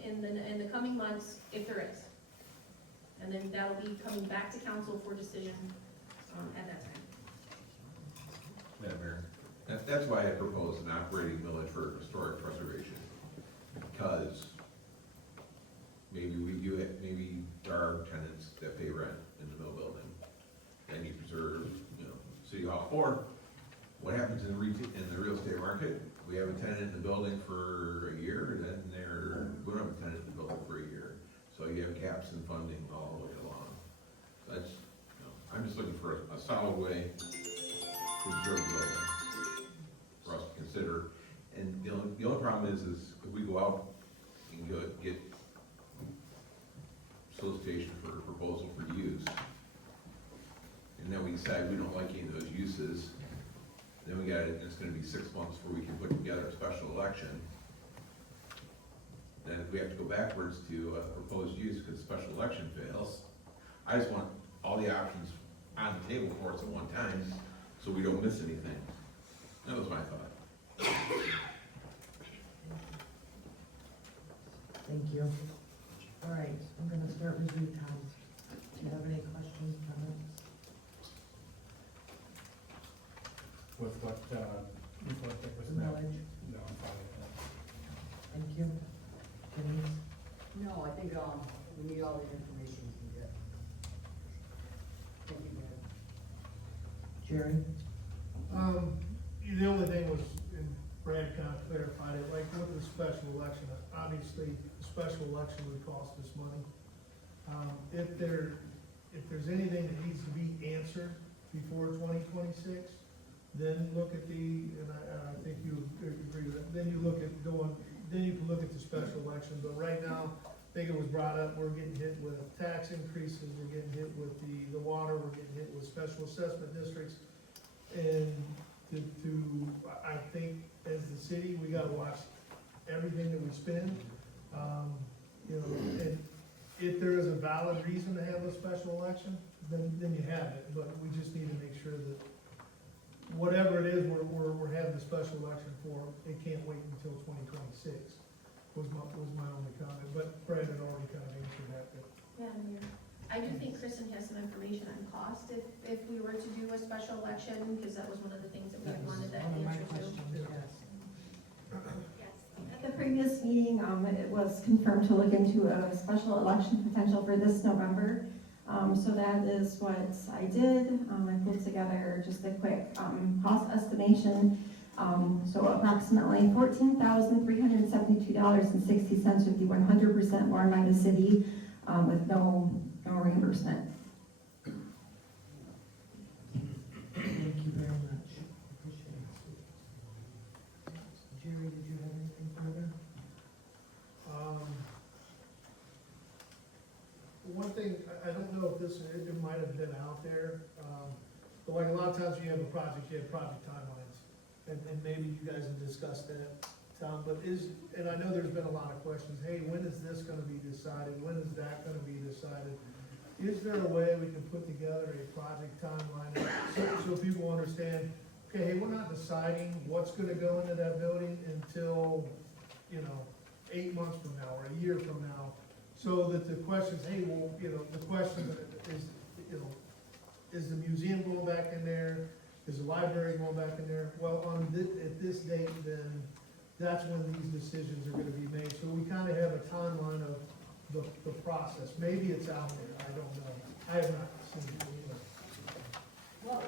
in the coming months if there is. And then that'll be coming back to council for decision at that time. Madam Mayor, that's why I proposed an operating millage for historic preservation. Because maybe we do it, maybe there are tenants that pay rent in the mill building. And you preserve, City Hall. Or what happens in the real estate market? We have a tenant in the building for a year, and then we don't have a tenant in the building for a year. So you have gaps in funding all the way along. That's, I'm just looking for a solid way to preserve the building for us to consider. And the only problem is if we go out and and get solicitation for proposal for use. And then we decide we don't like any of those uses, then it's gonna be 6 months before we can put together a special election. Then if we have to go backwards to a proposed use because special election fails, I just want all the options on the table for us at one time, so we don't miss anything. That was my thought. Thank you. All right, I'm gonna start with you, Tom. Do you have any questions, comments? With what was The that? millage? No, I'm fine with that. Thank you. Denise? No, I think, we need all the information we can get. Thank you, Brad. Jerry? The only thing was, and Brad kind of clarified it, like with the special election, obviously, the special election would cost us money. If there's anything that needs to be answered before 2026, then look at and I think you agree with that, then you can look at the special election, but right now, I think it was brought up, we're getting hit with tax increases, we're getting hit with the water, we're getting hit with special assessment districts, and I think as the city, we gotta watch everything that we spend, and if there is a valid reason to have a special election, then you have it, but we just need to make sure that whatever it is we're having a special election for, it can't wait until 2026, was my only comment, but Brad had already kind of answered that, but. Yeah, Mayor. I do think Kristen has some information on cost if we were to do a special election, because that was one of the things that we wanted that One of my answer to. questions, yes. At the previous meeting, it was confirmed to look into a special election potential for this November. So that is what I did. I pulled together just a quick cost estimation. So approximately $14,372.60 would be 100% borne by the city with no reimbursement. Thank you very much. Appreciate it. Jerry, did you have anything further? One thing, I don't know if it might have been out there, but like a lot of times when you have a project, you have project timelines. And maybe you guys have discussed that, Tom, but and I know there's been a lot of questions, hey, when is this gonna be decided? When is that gonna be decided? Is there a way we can put together a project timeline so people understand, okay, hey, we're not deciding what's gonna go into that building until, 8 months from now or a year from now, so that the questions, hey, well, the question is the museum going back in there? Is the library going back in there? Well, at this date, then, that's when these decisions are gonna be made. So we kinda have a timeline of the process. Maybe it's out there, I don't know. I have not seen it either. Well,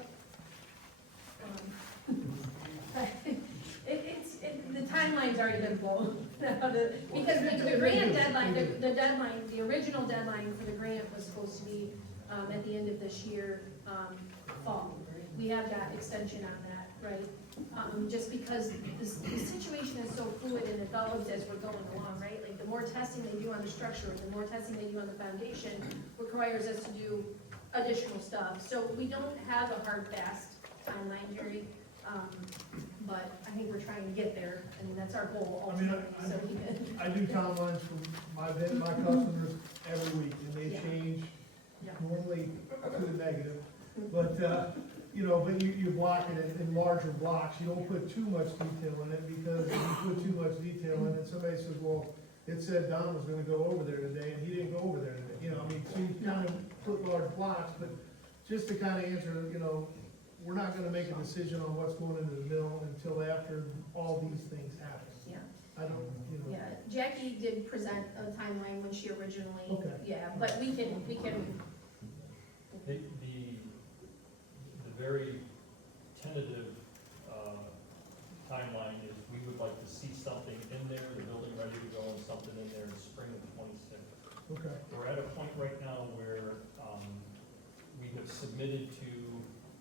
the timeline's already been blown. Because the grant deadline, the original deadline for the grant was supposed to be at the end of this year, fall. We have got extension on that, right? Just because the situation is so fluid and evolves as we're going along, right? Like the more testing they do on the structure, the more testing they do on the foundation requires us to do additional stuff. So we don't have a hard, fast timeline, Jerry. But I think we're trying to get there. I mean, that's our goal ultimately. I do timelines for my customers every week, and they change normally to the negative. But, but you block it in larger blocks. You don't put too much detail in it, because if you put too much detail in it, somebody says, well, it said Don was gonna go over there today, and he didn't go over there today. So you kind of put large blocks, but just to kind of answer, we're not gonna make a decision on what's going into the mill until after all these things happen. Yeah. I don't, Yeah, Jackie did present a timeline when she originally, Okay. yeah, but we can. The very tentative timeline is we would like to see something in there, the building ready to go, and something in there in spring of '26. Okay. We're at a point right now where we have submitted to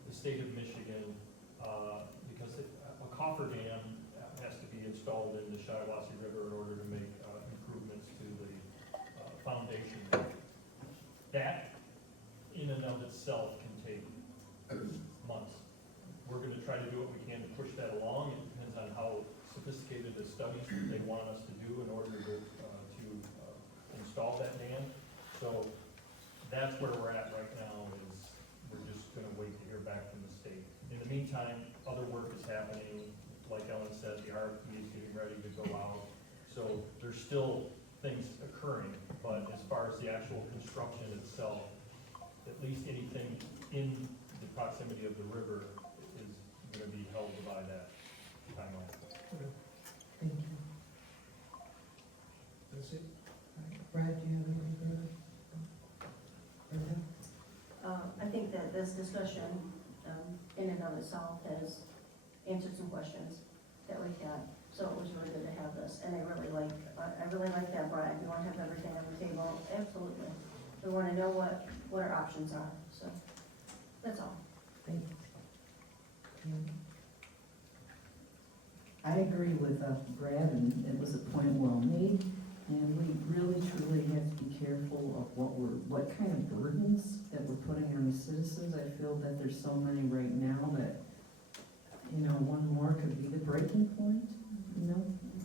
the state of Michigan, because a cofferdam has to be installed in the Shiawassee River in order to make improvements that in and of itself can take months. We're gonna try to do what we can to push that along. It depends on how sophisticated the studies they want us to do in order to install that dam. So that's where we're at right now, is we're just gonna wait to hear back from the state. In the meantime, other work is happening. Like Ellen said, the RFP is getting ready to go out. So there's still things occurring, but as far as the actual construction itself, at least anything in the proximity of the river is gonna be held by that timeline. Thank you. That's it? Brad, do you have anything further? Brenda? I think that this discussion, in and of itself, has answered some questions that we had. So it was really good to have this, and I really like that, Brad. You want to have everything on the table? Absolutely. We want to know what our options are, so that's all. Thank you. I agree with Brad, and it was a point well made, and we really truly have to be careful of what kind of burdens that we're putting on the citizens. I feel that there's so many right now that, one more could be the breaking point, I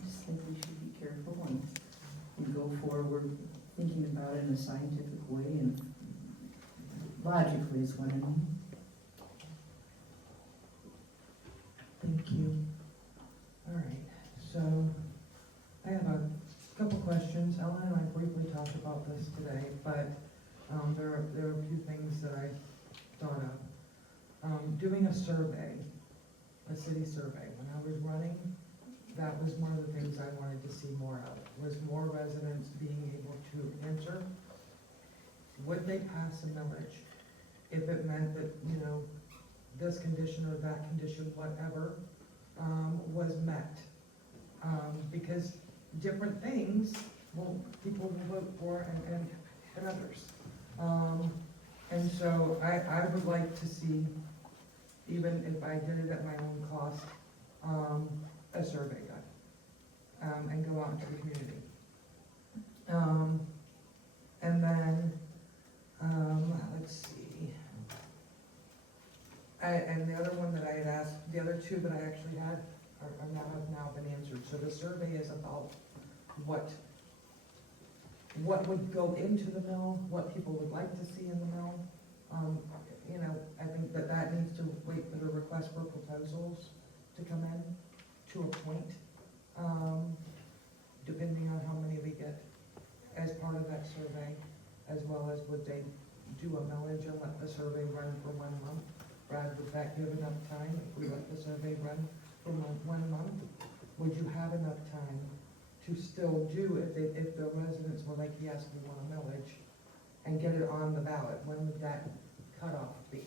just think we should be careful and go forward thinking about it in a scientific way and logically is what I mean. Thank you. All right, so I have a couple questions. Ellen and I briefly talked about this today, but there are a few things that I thought of. Doing a survey, a city survey, when I was running, that was one of the things I wanted to see more of, was more residents being able to answer, would they pass a millage? If it meant that, this condition or that condition, whatever, was met. Because different things, people will vote for and others. And so I would like to see, even if I did it at my own cost, a survey done, and go out into the community. And then, let's see. And the other one that I had asked, the other two that I actually had have now been answered. So the survey is about what would go into the mill, what people would like to see in the mill. I think that needs to wait for the request for proposals to come in to a point, depending on how many we get as part of that survey, as well as would they do a millage and let the survey run for 1 month? Brad, would that give enough time if we let the survey run for 1 month? Would you have enough time to still do, if the residents were like, yes, we want a millage, and get it on the ballot? When would that cutoff be?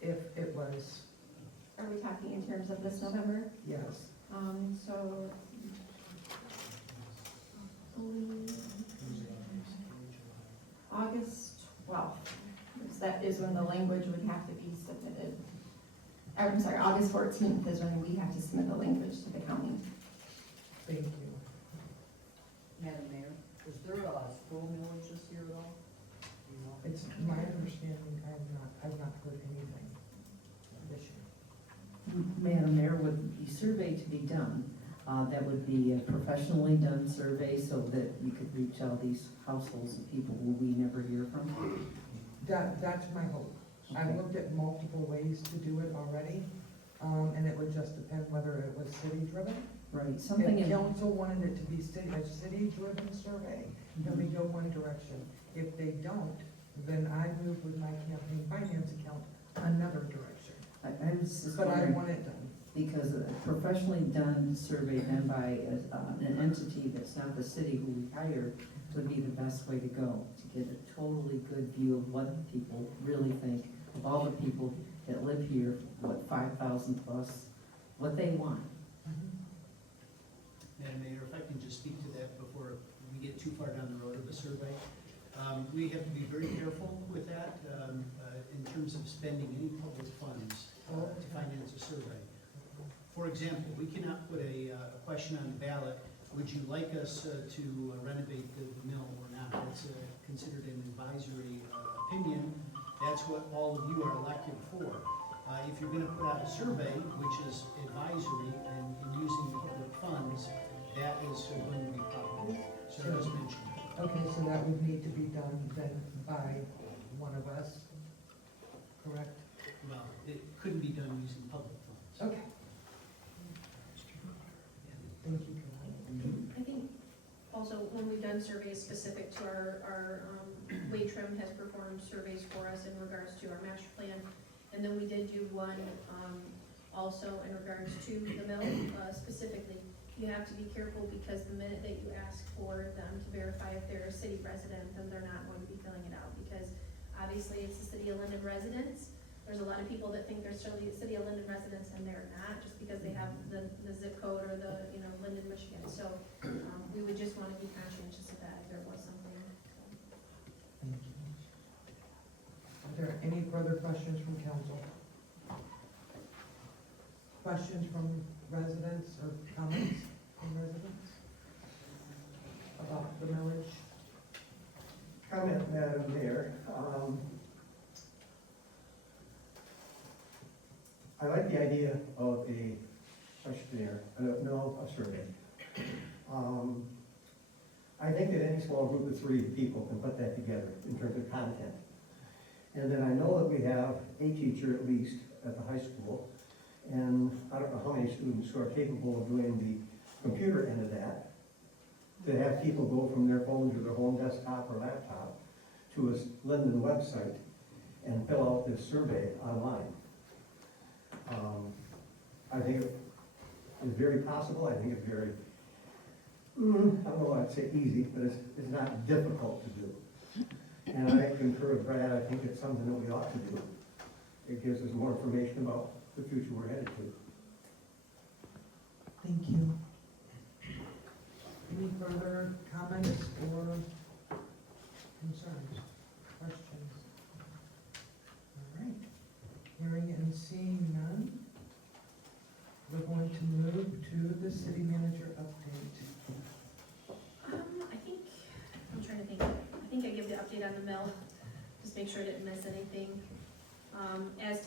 If it was, Are we talking in terms of this November? yes. So. August 12th, because that is when the language would have to be submitted. I'm sorry, August 14th is when we have to submit the language to the county. Thank you. Madam Mayor, is there a school millage this year at all? It's my understanding, I've not heard anything this year. Madam Mayor, would the survey to be done, that would be a professionally done survey so that you could reach all these households of people who we never hear from? That's my hope. I've looked at multiple ways to do it already, and it would just depend whether it was city-driven. Right, something If in, council wanted it to be a city-driven survey, then we go one direction. If they don't, then I move with my campaign finance account another direction. I was just But I wondering, want it done. because a professionally done survey done by an entity that's not the city who we hired would be the best way to go, to get a totally good view of what the people really think, of all the people that live here, what 5,000 plus, what they want. Madam Mayor, if I can just speak to that before we get too far down the road of the survey. We have to be very careful with that in terms of spending any public funds to finance a survey. For example, we cannot put a question on the ballot would you like us to renovate the mill or not? That's considered an advisory opinion. That's what all of you are elected for. If you're gonna put out a survey, which is advisory and using the public funds, that is going to be public. So as mentioned. Okay, so that would need to be done then by one of us, correct? Well, it couldn't be done using public funds. Okay. Thank you, Caroline. I think also when we've done surveys specific to our Wade Trim has performed surveys for us in regards to our master plan. And then we did do one also in regards to the mill specifically. You have to be careful because the minute that you ask for them to verify if they're a city resident, then they're not going to be filling it out because obviously it's the city of Linden residents. There's a lot of people that think they're still the city of Linden residents and they're not just because they have the zip code or the, Linden, Michigan. So we would just want to be conscientious of that if there was something. Thank you. Are there any further questions from council? Questions from residents or comments from residents about the millage? Comment, Madam Mayor. I like the idea of a survey. I think that any small group of 3 people can put that together in terms of content. And then I know that we have a teacher at least at the high school, and I don't know how many students who are capable of doing the computer end of that, to have people go from their phone to their home desktop or laptop to a Linden website and fill out this survey online. I think it is very possible. I think it's very, I don't know if I'd say easy, but it's not difficult to do. And I concur with Brad. I think it's something that we ought to do. It gives us more information about the future we're headed to. Thank you. Any further comments or concerns, questions? All right. Hearing and seeing none, we're going to move to the city manager update. I think I give the update on the mill, just make sure I didn't miss anything. As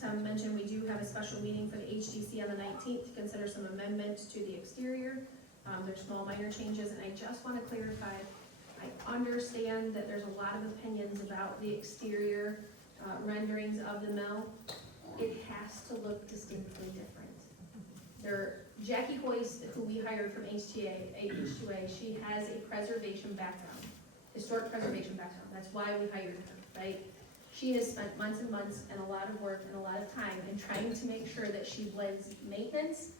Tom mentioned, we do have a special meeting for the HDC on the 19th to consider some amendments to the exterior. There's small minor changes, and I just want to clarify, I understand that there's a lot of opinions about the exterior renderings of the mill. It has to look distinctly different. Jackie Hoist, who we hired from H2A, she has a preservation background, historic preservation background. That's why we hired her, right? She has spent months and months and a lot of work and a lot of time in trying to make sure that she blends maintenance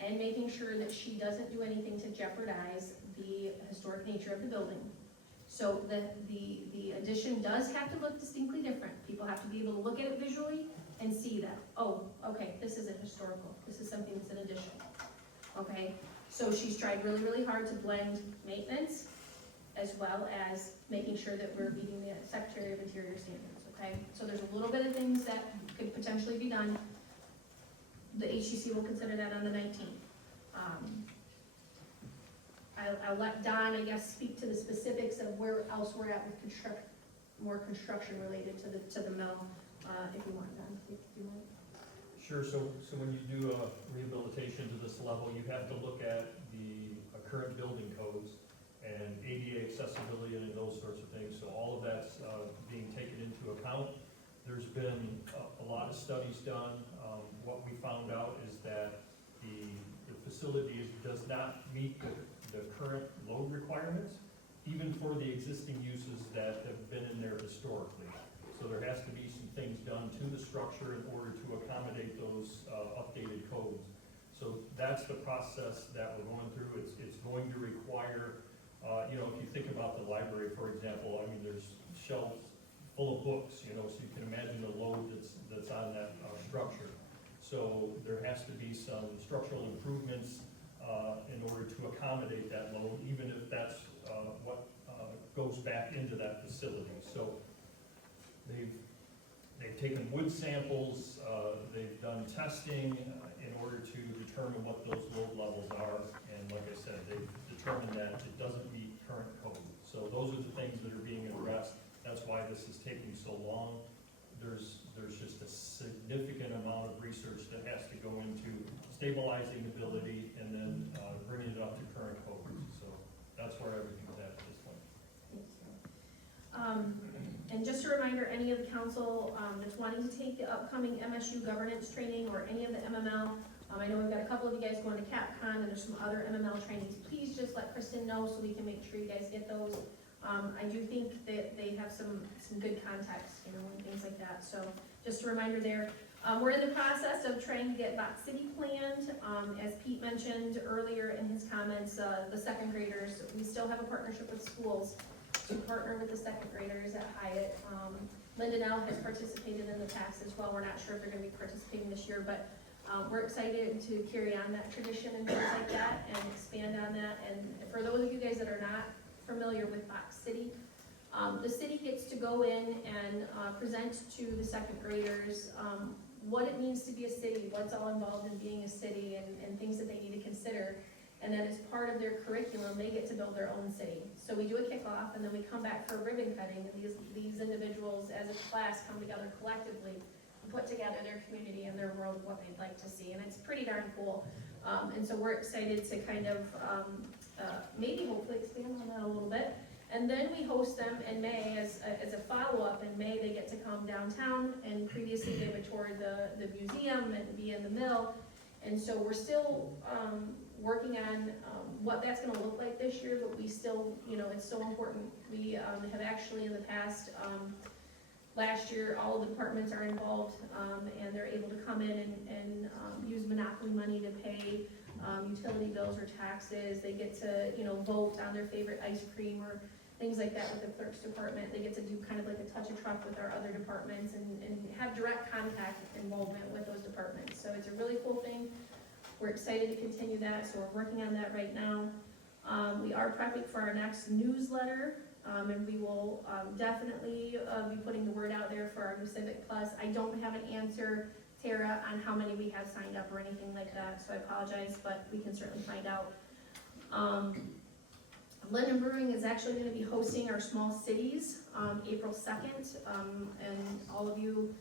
and making sure that she doesn't do anything to jeopardize the historic nature of the building. So the addition does have to look distinctly different. People have to be able to look at it visually and see that, oh, okay, this is a historical, this is something that's an addition, okay? So she's tried really, really hard to blend maintenance as well as making sure that we're meeting the Secretary of Interior standards, okay? So there's a little bit of things that could potentially be done. The HCC will consider that on the 19th. I'll let Don, I guess, speak to the specifics of where else we're at with more construction related to the mill, if you want, Don, if you want. Sure, so when you do a rehabilitation to this level, you have to look at the current building codes and ADA accessibility and those sorts of things. So all of that's being taken into account. There's been a lot of studies done. What we found out is that the facility does not meet the current load requirements, even for the existing uses that have been in there historically. So there has to be some things done to the structure in order to accommodate those updated codes. So that's the process that we're going through. It's going to require, if you think about the library, for example, I mean, there's shelves full of books, so you can imagine the load that's on that structure. So there has to be some structural improvements in order to accommodate that load, even if that's what goes back into that facility. So they've taken wood samples, they've done testing in order to determine what those load levels are. And like I said, they've determined that it doesn't meet current code. So those are the things that are being addressed. That's why this is taking so long. There's just a significant amount of research that has to go into stabilizing ability and then bringing it up to current code. So that's where everything's at this point. And just a reminder, any of the council that's wanting to take the upcoming MSU governance training or any of the MML, I know we've got a couple of you guys going to CapCon and there's some other MML trainings. Please just let Kristen know so we can make sure you guys get those. I do think that they have some good context, you know, and things like that. So just a reminder there. We're in the process of trying to get Box City planned. As Pete mentioned earlier in his comments, the second graders, we still have a partnership with schools to partner with the second graders at Hyatt. Linden has participated in the past as well. We're not sure if they're going to be participating this year, but we're excited to carry on that tradition and things like that and expand on that. And for those of you guys that are not familiar with Box City, the city gets to go in and present to the second graders what it means to be a city, what's all involved in being a city, and things that they need to consider. And then as part of their curriculum, they get to build their own city. So we do a kickoff, and then we come back for ribbon cutting, and these individuals as a class come together collectively and put together their community and their world, what they'd like to see, and it's pretty darn cool. And so we're excited to kind of maybe hopefully expand on that a little bit. And then we host them in May as a follow-up. In May, they get to come downtown, and previously they would tour the museum and be in the mill. And so we're still working on what that's gonna look like this year, but we still, you know, it's so important. We have actually in the past, last year, all of the departments are involved, and they're able to come in and use monopoly money to pay utility bills or taxes. They get to, you know, vote on their favorite ice cream or things like that with the clerk's department. They get to do kind of like a touch a truck with our other departments and have direct contact involvement with those departments. So it's a really cool thing. We're excited to continue that, so we're working on that right now. We are prepping for our next newsletter, and we will definitely be putting the word out there for our new Civic Plus. I don't have an answer, Tara, on how many we have signed up or anything like that, so I apologize, but we can certainly find out. Linden Brewing is actually going to be hosting our small cities April 2nd, and all of you,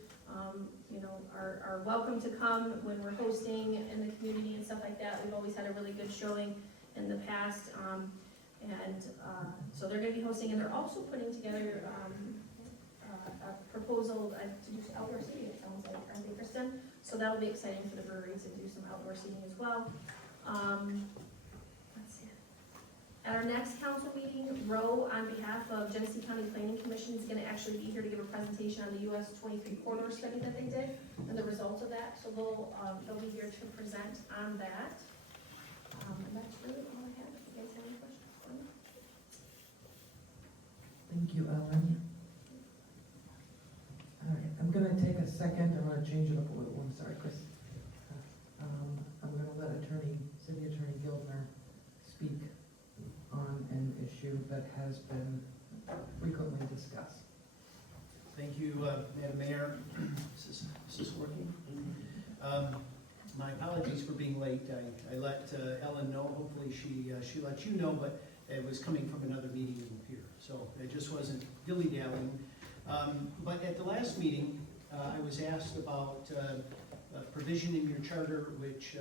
you know, are welcome to come when we're hosting in the community and stuff like that. We've always had a really good showing in the past, so they're going to be hosting, and they're also putting together a proposal to do some outdoor seating, it sounds like, aren't they, Kristen? So that'll be exciting for the brewery to do some outdoor seating as well. Let's see. At our next council meeting, Roe, on behalf of Genesee County Planning Commission, is going to actually be here to give a presentation on the US 23 corridor study that they did and the results of that. So they'll be here to present on that. And that's really all I have. If you guys have any questions for me. Thank you, Ellen. All right, I'm gonna take a second, I'm gonna change it up a little, I'm sorry, Chris. I'm gonna let City Attorney Gildner speak on an issue that has been frequently discussed. Thank you, Madam Mayor. Is this working? My apologies for being late. I let Ellen know, hopefully she let you know, but it was coming from another meeting in here. So it just wasn't dilly-dallying. But at the last meeting, I was asked about a provision in your charter which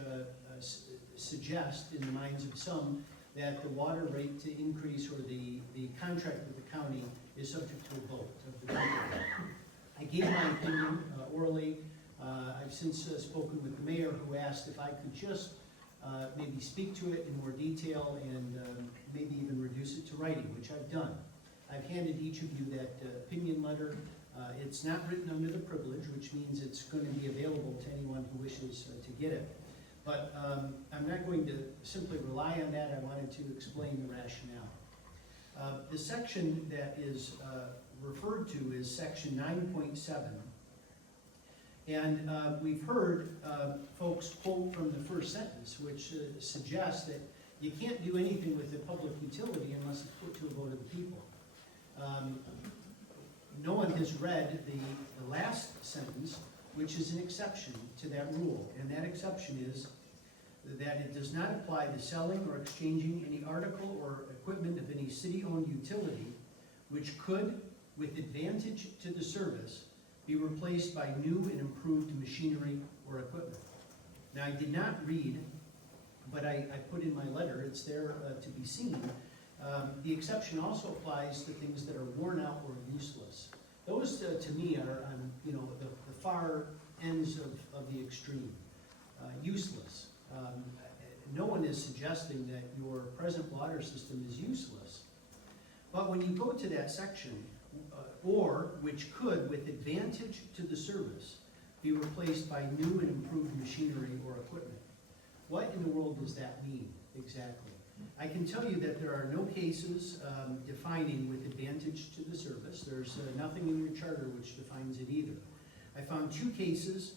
suggests in the minds of some that the water rate to increase or the contract with the county is subject to a vote of the people. I gave my opinion orally. I've since spoken with the mayor, who asked if I could just maybe speak to it in more detail and maybe even reduce it to writing, which I've done. I've handed each of you that opinion letter. It's not written under the privilege, which means it's going to be available to anyone who wishes to get it. But I'm not going to simply rely on that. I wanted to explain the rationale. The section that is referred to is section 9.7. And we've heard folks quote from the first sentence, which suggests that you can't do anything with a public utility unless it's put to a vote of the people. No one has read the last sentence which is an exception to that rule. And that exception is that it does not apply to selling or exchanging any article or equipment of any city-owned utility which could, with advantage to the service, be replaced by new and improved machinery or equipment. Now, I did not read, but I put in my letter, it's there to be seen. The exception also applies to things that are worn out or useless. Those, to me, are on the far ends of the extreme. Useless. No one is suggesting that your present water system is useless. But when you go to that section, or which could, with advantage to the service, be replaced by new and improved machinery or equipment. What in the world does that mean exactly? I can tell you that there are no cases defining with advantage to the service. There's nothing in your charter which defines it either. I found 2 cases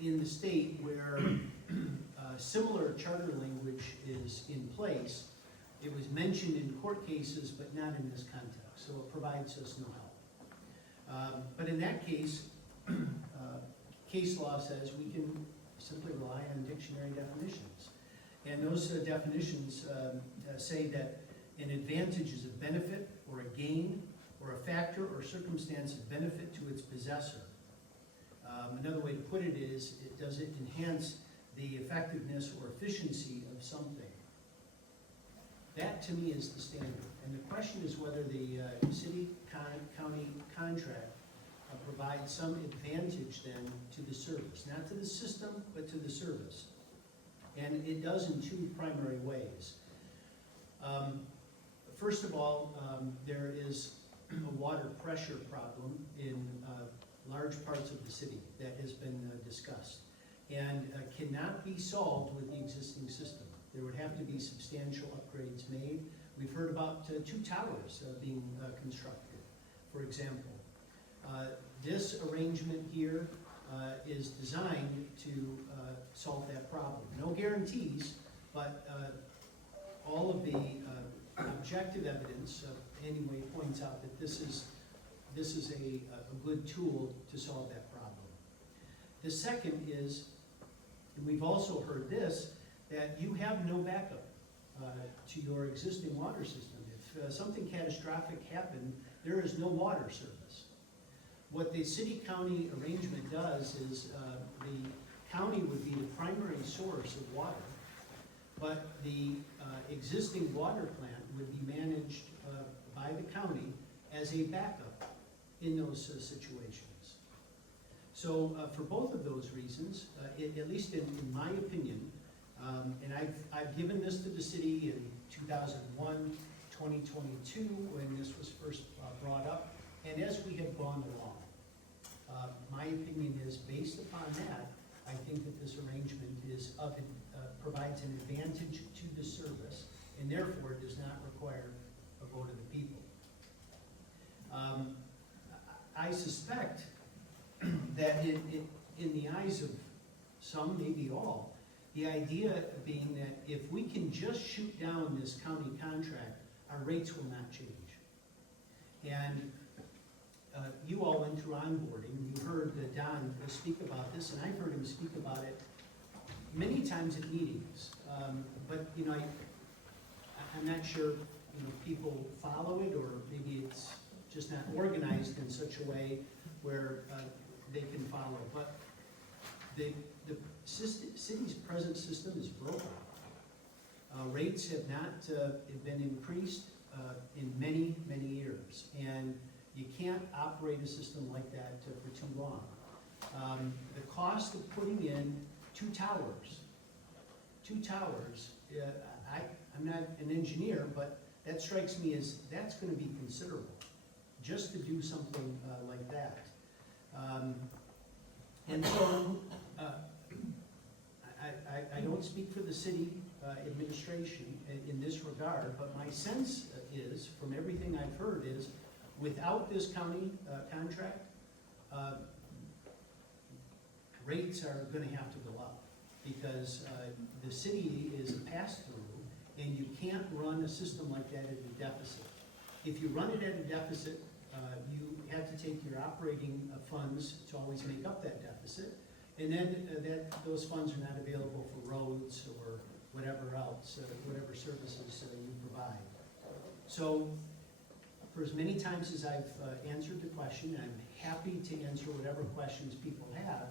in the state where similar charter language is in place. It was mentioned in court cases, but not in this context, so it provides us no help. But in that case, case law says we can simply rely on dictionary definitions. And those definitions say that an advantage is a benefit or a gain or a factor or circumstance of benefit to its possessor. Another way to put it is, does it enhance the effectiveness or efficiency of something? That, to me, is the standard. And the question is whether the city-county contract provides some advantage then to the service. Not to the system, but to the service. And it does in 2 primary ways. First of all, there is a water pressure problem in large parts of the city that has been discussed and cannot be solved with the existing system. There would have to be substantial upgrades made. We've heard about 2 towers being constructed, for example. This arrangement here is designed to solve that problem. No guarantees, but all of the objective evidence anyway points out that this is a good tool to solve that problem. The second is, and we've also heard this, that you have no backup to your existing water system. If something catastrophic happened, there is no water service. What the city-county arrangement does is the county would be the primary source of water, but the existing water plant would be managed by the county as a backup in those situations. So for both of those reasons, at least in my opinion, and I've given this to the city in 2001, 2022, when this was first brought up, and as we have gone along. My opinion is, based upon that, I think that this arrangement provides an advantage to the service, and therefore does not require a vote of the people. I suspect that in the eyes of some, maybe all, the idea being that if we can just shoot down this county contract, our rates will not change. And you all went through onboarding. You heard Don speak about this, and I've heard him speak about it many times at meetings. But I'm not sure people follow it, or maybe it's just not organized in such a way where they can follow. But the city's present system is broken. Rates have not been increased in many, many years, and you can't operate a system like that for too long. The cost of putting in 2 towers, I'm not an engineer, but that strikes me as that's going to be considerable, just to do something like that. And so, I don't speak for the city administration in this regard, but my sense is, from everything I've heard, is without this county contract, rates are going to have to go up, because the city is a pass-through, and you can't run a system like that at a deficit. If you run it at a deficit, you have to take your operating funds to always make up that deficit. And then those funds are not available for roads or whatever else, whatever services you provide. So for as many times as I've answered the question, I'm happy to answer whatever questions people have.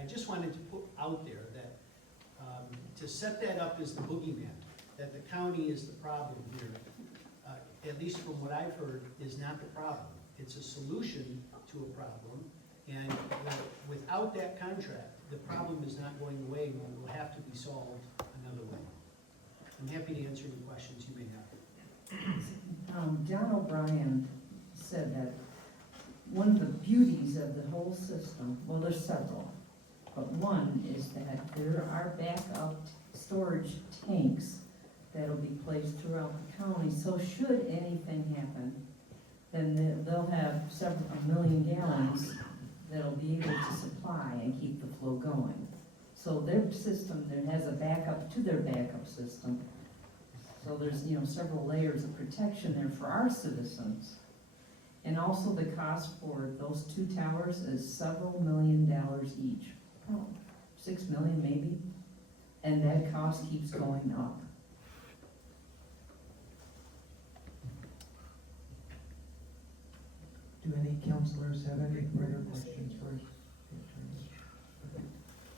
I just wanted to put out there that to set that up as the boogeyman, that the county is the problem here, at least from what I've heard, is not the problem. It's a solution to a problem, and without that contract, the problem is not going away and will have to be solved another way. I'm happy to answer any questions you may have. John O'Brien said that one of the beauties of the whole system, well, there's several, but one is that there are backup storage tanks that'll be placed throughout the county, so should anything happen, then they'll have a million gallons that'll be able to supply and keep the flow going. So their system, there has a backup to their backup system. So there's, several layers of protection there for our citizens. And also the cost for those two towers is several $1 million each. Oh, 6 million maybe. And that cost keeps going up. Do any counselors have any further questions for us?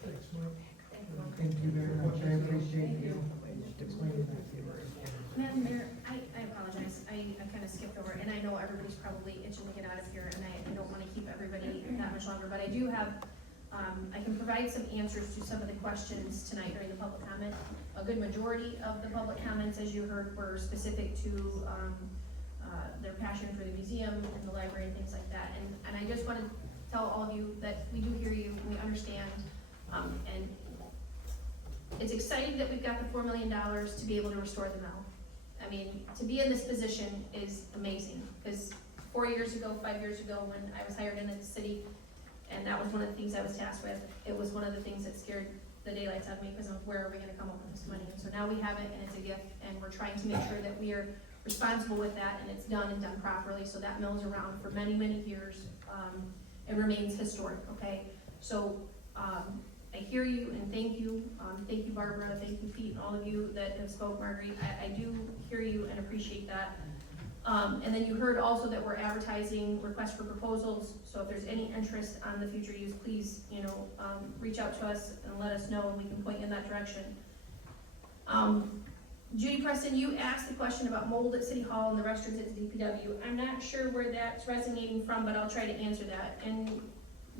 Thanks, Mike. Thank you very much, I appreciate you explaining that. Madam Mayor, I apologize, I kind of skipped over, and I know everybody's probably itching to get out of here, and I don't want to keep everybody that much longer, but I do have, I can provide some answers to some of the questions tonight during the public comment. A good majority of the public comments, as you heard, were specific to their passion for the museum and the library and things like that, and I just want to tell all of you that we do hear you, we understand, and it's exciting that we've got the $4 million to be able to restore the mill. I mean, to be in this position is amazing, because 4 years ago, 5 years ago, when I was hired into the city, and that was one of the things I was tasked with, it was one of the things that scared the daylights out of me, because of where are we gonna come up with this money? And so now we have it, and it's a gift, and we're trying to make sure that we are responsible with that, and it's done and done properly, so that mill's around for many, many years, and remains historic, okay? So, I hear you and thank you. Thank you, Barbara. Thank you, Pete, and all of you that have spoke, Marguerite. I do hear you and appreciate that. And then you heard also that we're advertising requests for proposals. So if there's any interest on the future use, please, reach out to us and let us know, and we can point you in that direction. Judy Preston, you asked the question about mold at City Hall and the restrooms at the DPW. I'm not sure where that's resonating from, but I'll try to answer that. And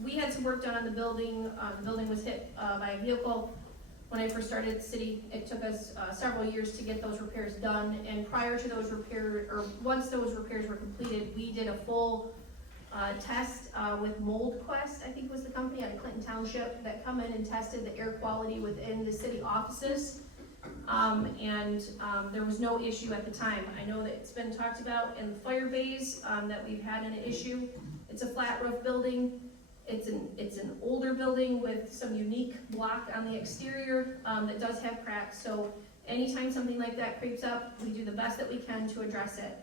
we had some work done on the building. The building was hit by a vehicle when I first started at the city. It took us several years to get those repairs done. And prior to those repairs, or once those repairs were completed, we did a full test with Mold Quest, I think was the company out of Clinton Township, that come in and tested the air quality within the city offices. There was no issue at the time. I know that it's been talked about in the fire bays that we've had an issue. It's a flat roof building. It's an older building with some unique block on the exterior that does have cracks. So anytime something like that creeps up, we do the best that we can to address it.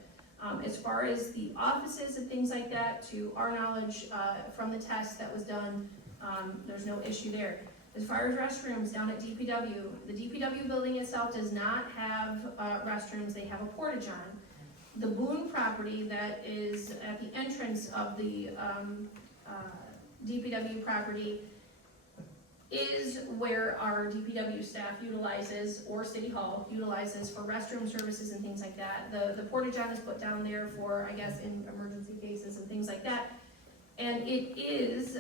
As far as the offices and things like that, to our knowledge from the test that was done, there's no issue there. As far as restrooms down at DPW, the DPW building itself does not have restrooms. They have a porta-john. The Boone property that is at the entrance of the DPW property is where our DPW staff utilizes, or City Hall utilizes, for restroom services and things like that. The porta-john is put down there for, I guess, in emergency cases and things like that. And it is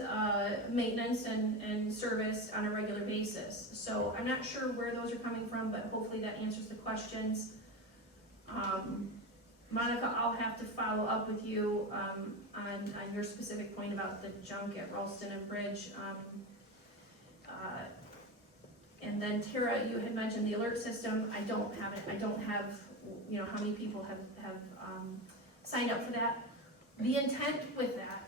maintenance and service on a regular basis. So I'm not sure where those are coming from, but hopefully that answers the questions. Monica, I'll have to follow up with you on your specific point about the junk at Ralston and Bridge. And then Tara, you had mentioned the alert system. I don't have it. I don't have, how many people have signed up for that. The intent with that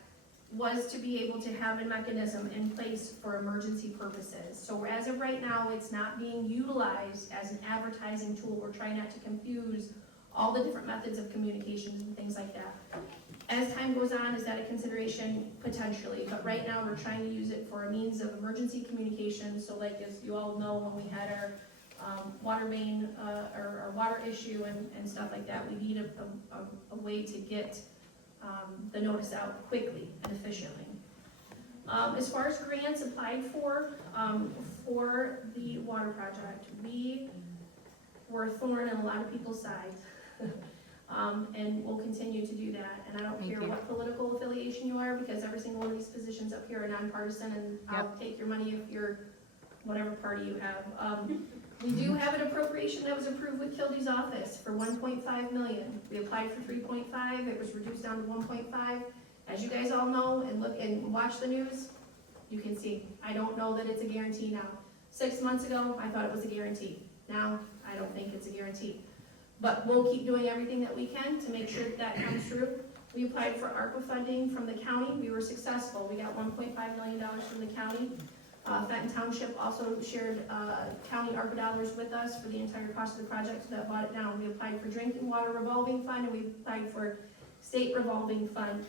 was to be able to have a mechanism in place for emergency purposes. So as of right now, it's not being utilized as an advertising tool. We're trying not to confuse all the different methods of communications and things like that. As time goes on, is that a consideration? Potentially, but right now we're trying to use it for a means of emergency communication. So like as you all know, when we had our water main, or our water issue and stuff like that, we need a way to get the notice out quickly and efficiently. As far as grants applied for the water project, we were a thorn in a lot of people's sides. And we'll continue to do that. And I don't care what political affiliation you are, because every single one of these positions up here are nonpartisan, and I'll take your money if you're whatever party you have. We do have an appropriation that was approved with Kildee's office for $1.5 million. We applied for 3.5, it was reduced down to 1.5. As you guys all know and look and watch the news, you can see, I don't know that it's a guarantee now. 6 months ago, I thought it was a guarantee. Now, I don't think it's a guarantee. But we'll keep doing everything that we can to make sure that comes through. We applied for ARPA funding from the county. We were successful. We got $1.5 million from the county. Fenton Township also shared county ARPA dollars with us for the entire cost of the project, so that brought it down. We applied for drinking water revolving fund, and we applied for state revolving fund.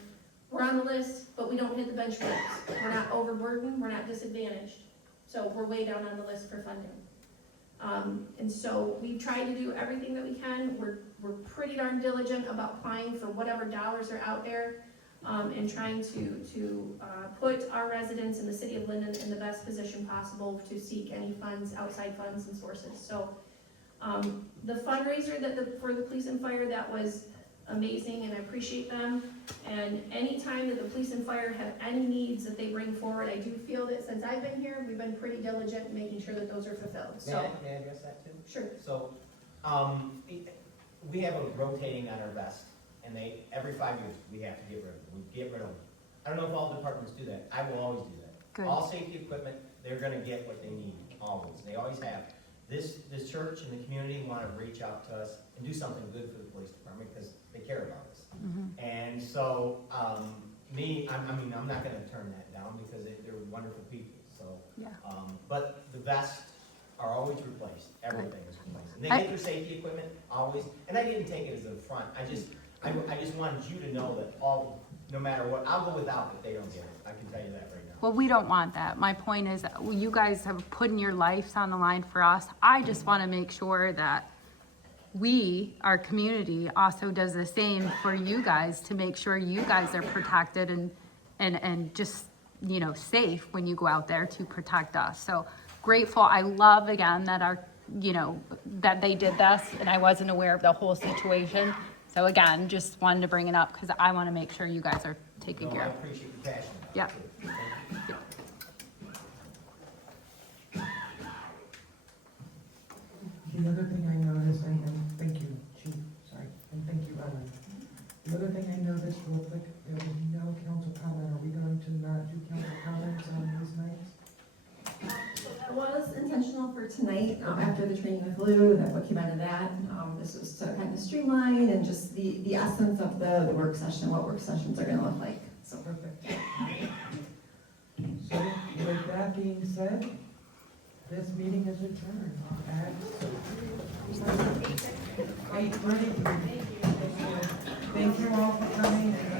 We're on the list, but we don't hit the benchmarks. We're not overburdened, we're not disadvantaged. So we're way down on the list for funding. And so we try to do everything that we can. We're pretty darn diligent about applying for whatever dollars are out there, and trying to put our residents in the city of Linden in the best position possible to seek any funds, outside funds and sources. So the fundraiser for the police and fire, that was amazing, and I appreciate them. And anytime that the police and fire have any needs that they bring forward, I do feel that since I've been here, we've been pretty diligent in making sure that those are fulfilled. So, May I address that too? sure. So, we have a rotating on our vest, and every 5 years, we have to get rid of them. We get rid of them. I don't know if all departments do that. I will always do that. Good. All safety equipment, they're gonna get what they need, always. They always have. This church and the community wanna reach out to us and do something good for the police department, because they care about us. And so, I'm not gonna turn that down, because they're wonderful people, so. Yeah. But the vests are always replaced, everything is replaced. And they get their safety equipment, always, and I didn't take it as a front, I just wanted you to know that no matter what, I'll go without it, they don't get it, I can tell you that right now. Well, we don't want that. My point is, you guys have put your lives on the line for us. I just want to make sure that our community also does the same for you guys, to make sure you guys are protected and just, safe when you go out there to protect us. So grateful. I love, again, that that they did this, and I wasn't aware of the whole situation. So again, just wanted to bring it up, because I want to make sure you guys are taken care of. I appreciate the passion. Yeah. The other thing I noticed, and thank you, Chief, sorry, and thank you, Ellen. The other thing I noticed real quick, there was no council comment. Are we going to not do council comments on these nights? So that was intentional for tonight, after the training with Lou, that what came out of that. This was to kind of streamline and just the essence of the work session, what work sessions are gonna look like, so. Perfect. So with that being said, this meeting is adjourned at 8:33. Thank you all for coming, and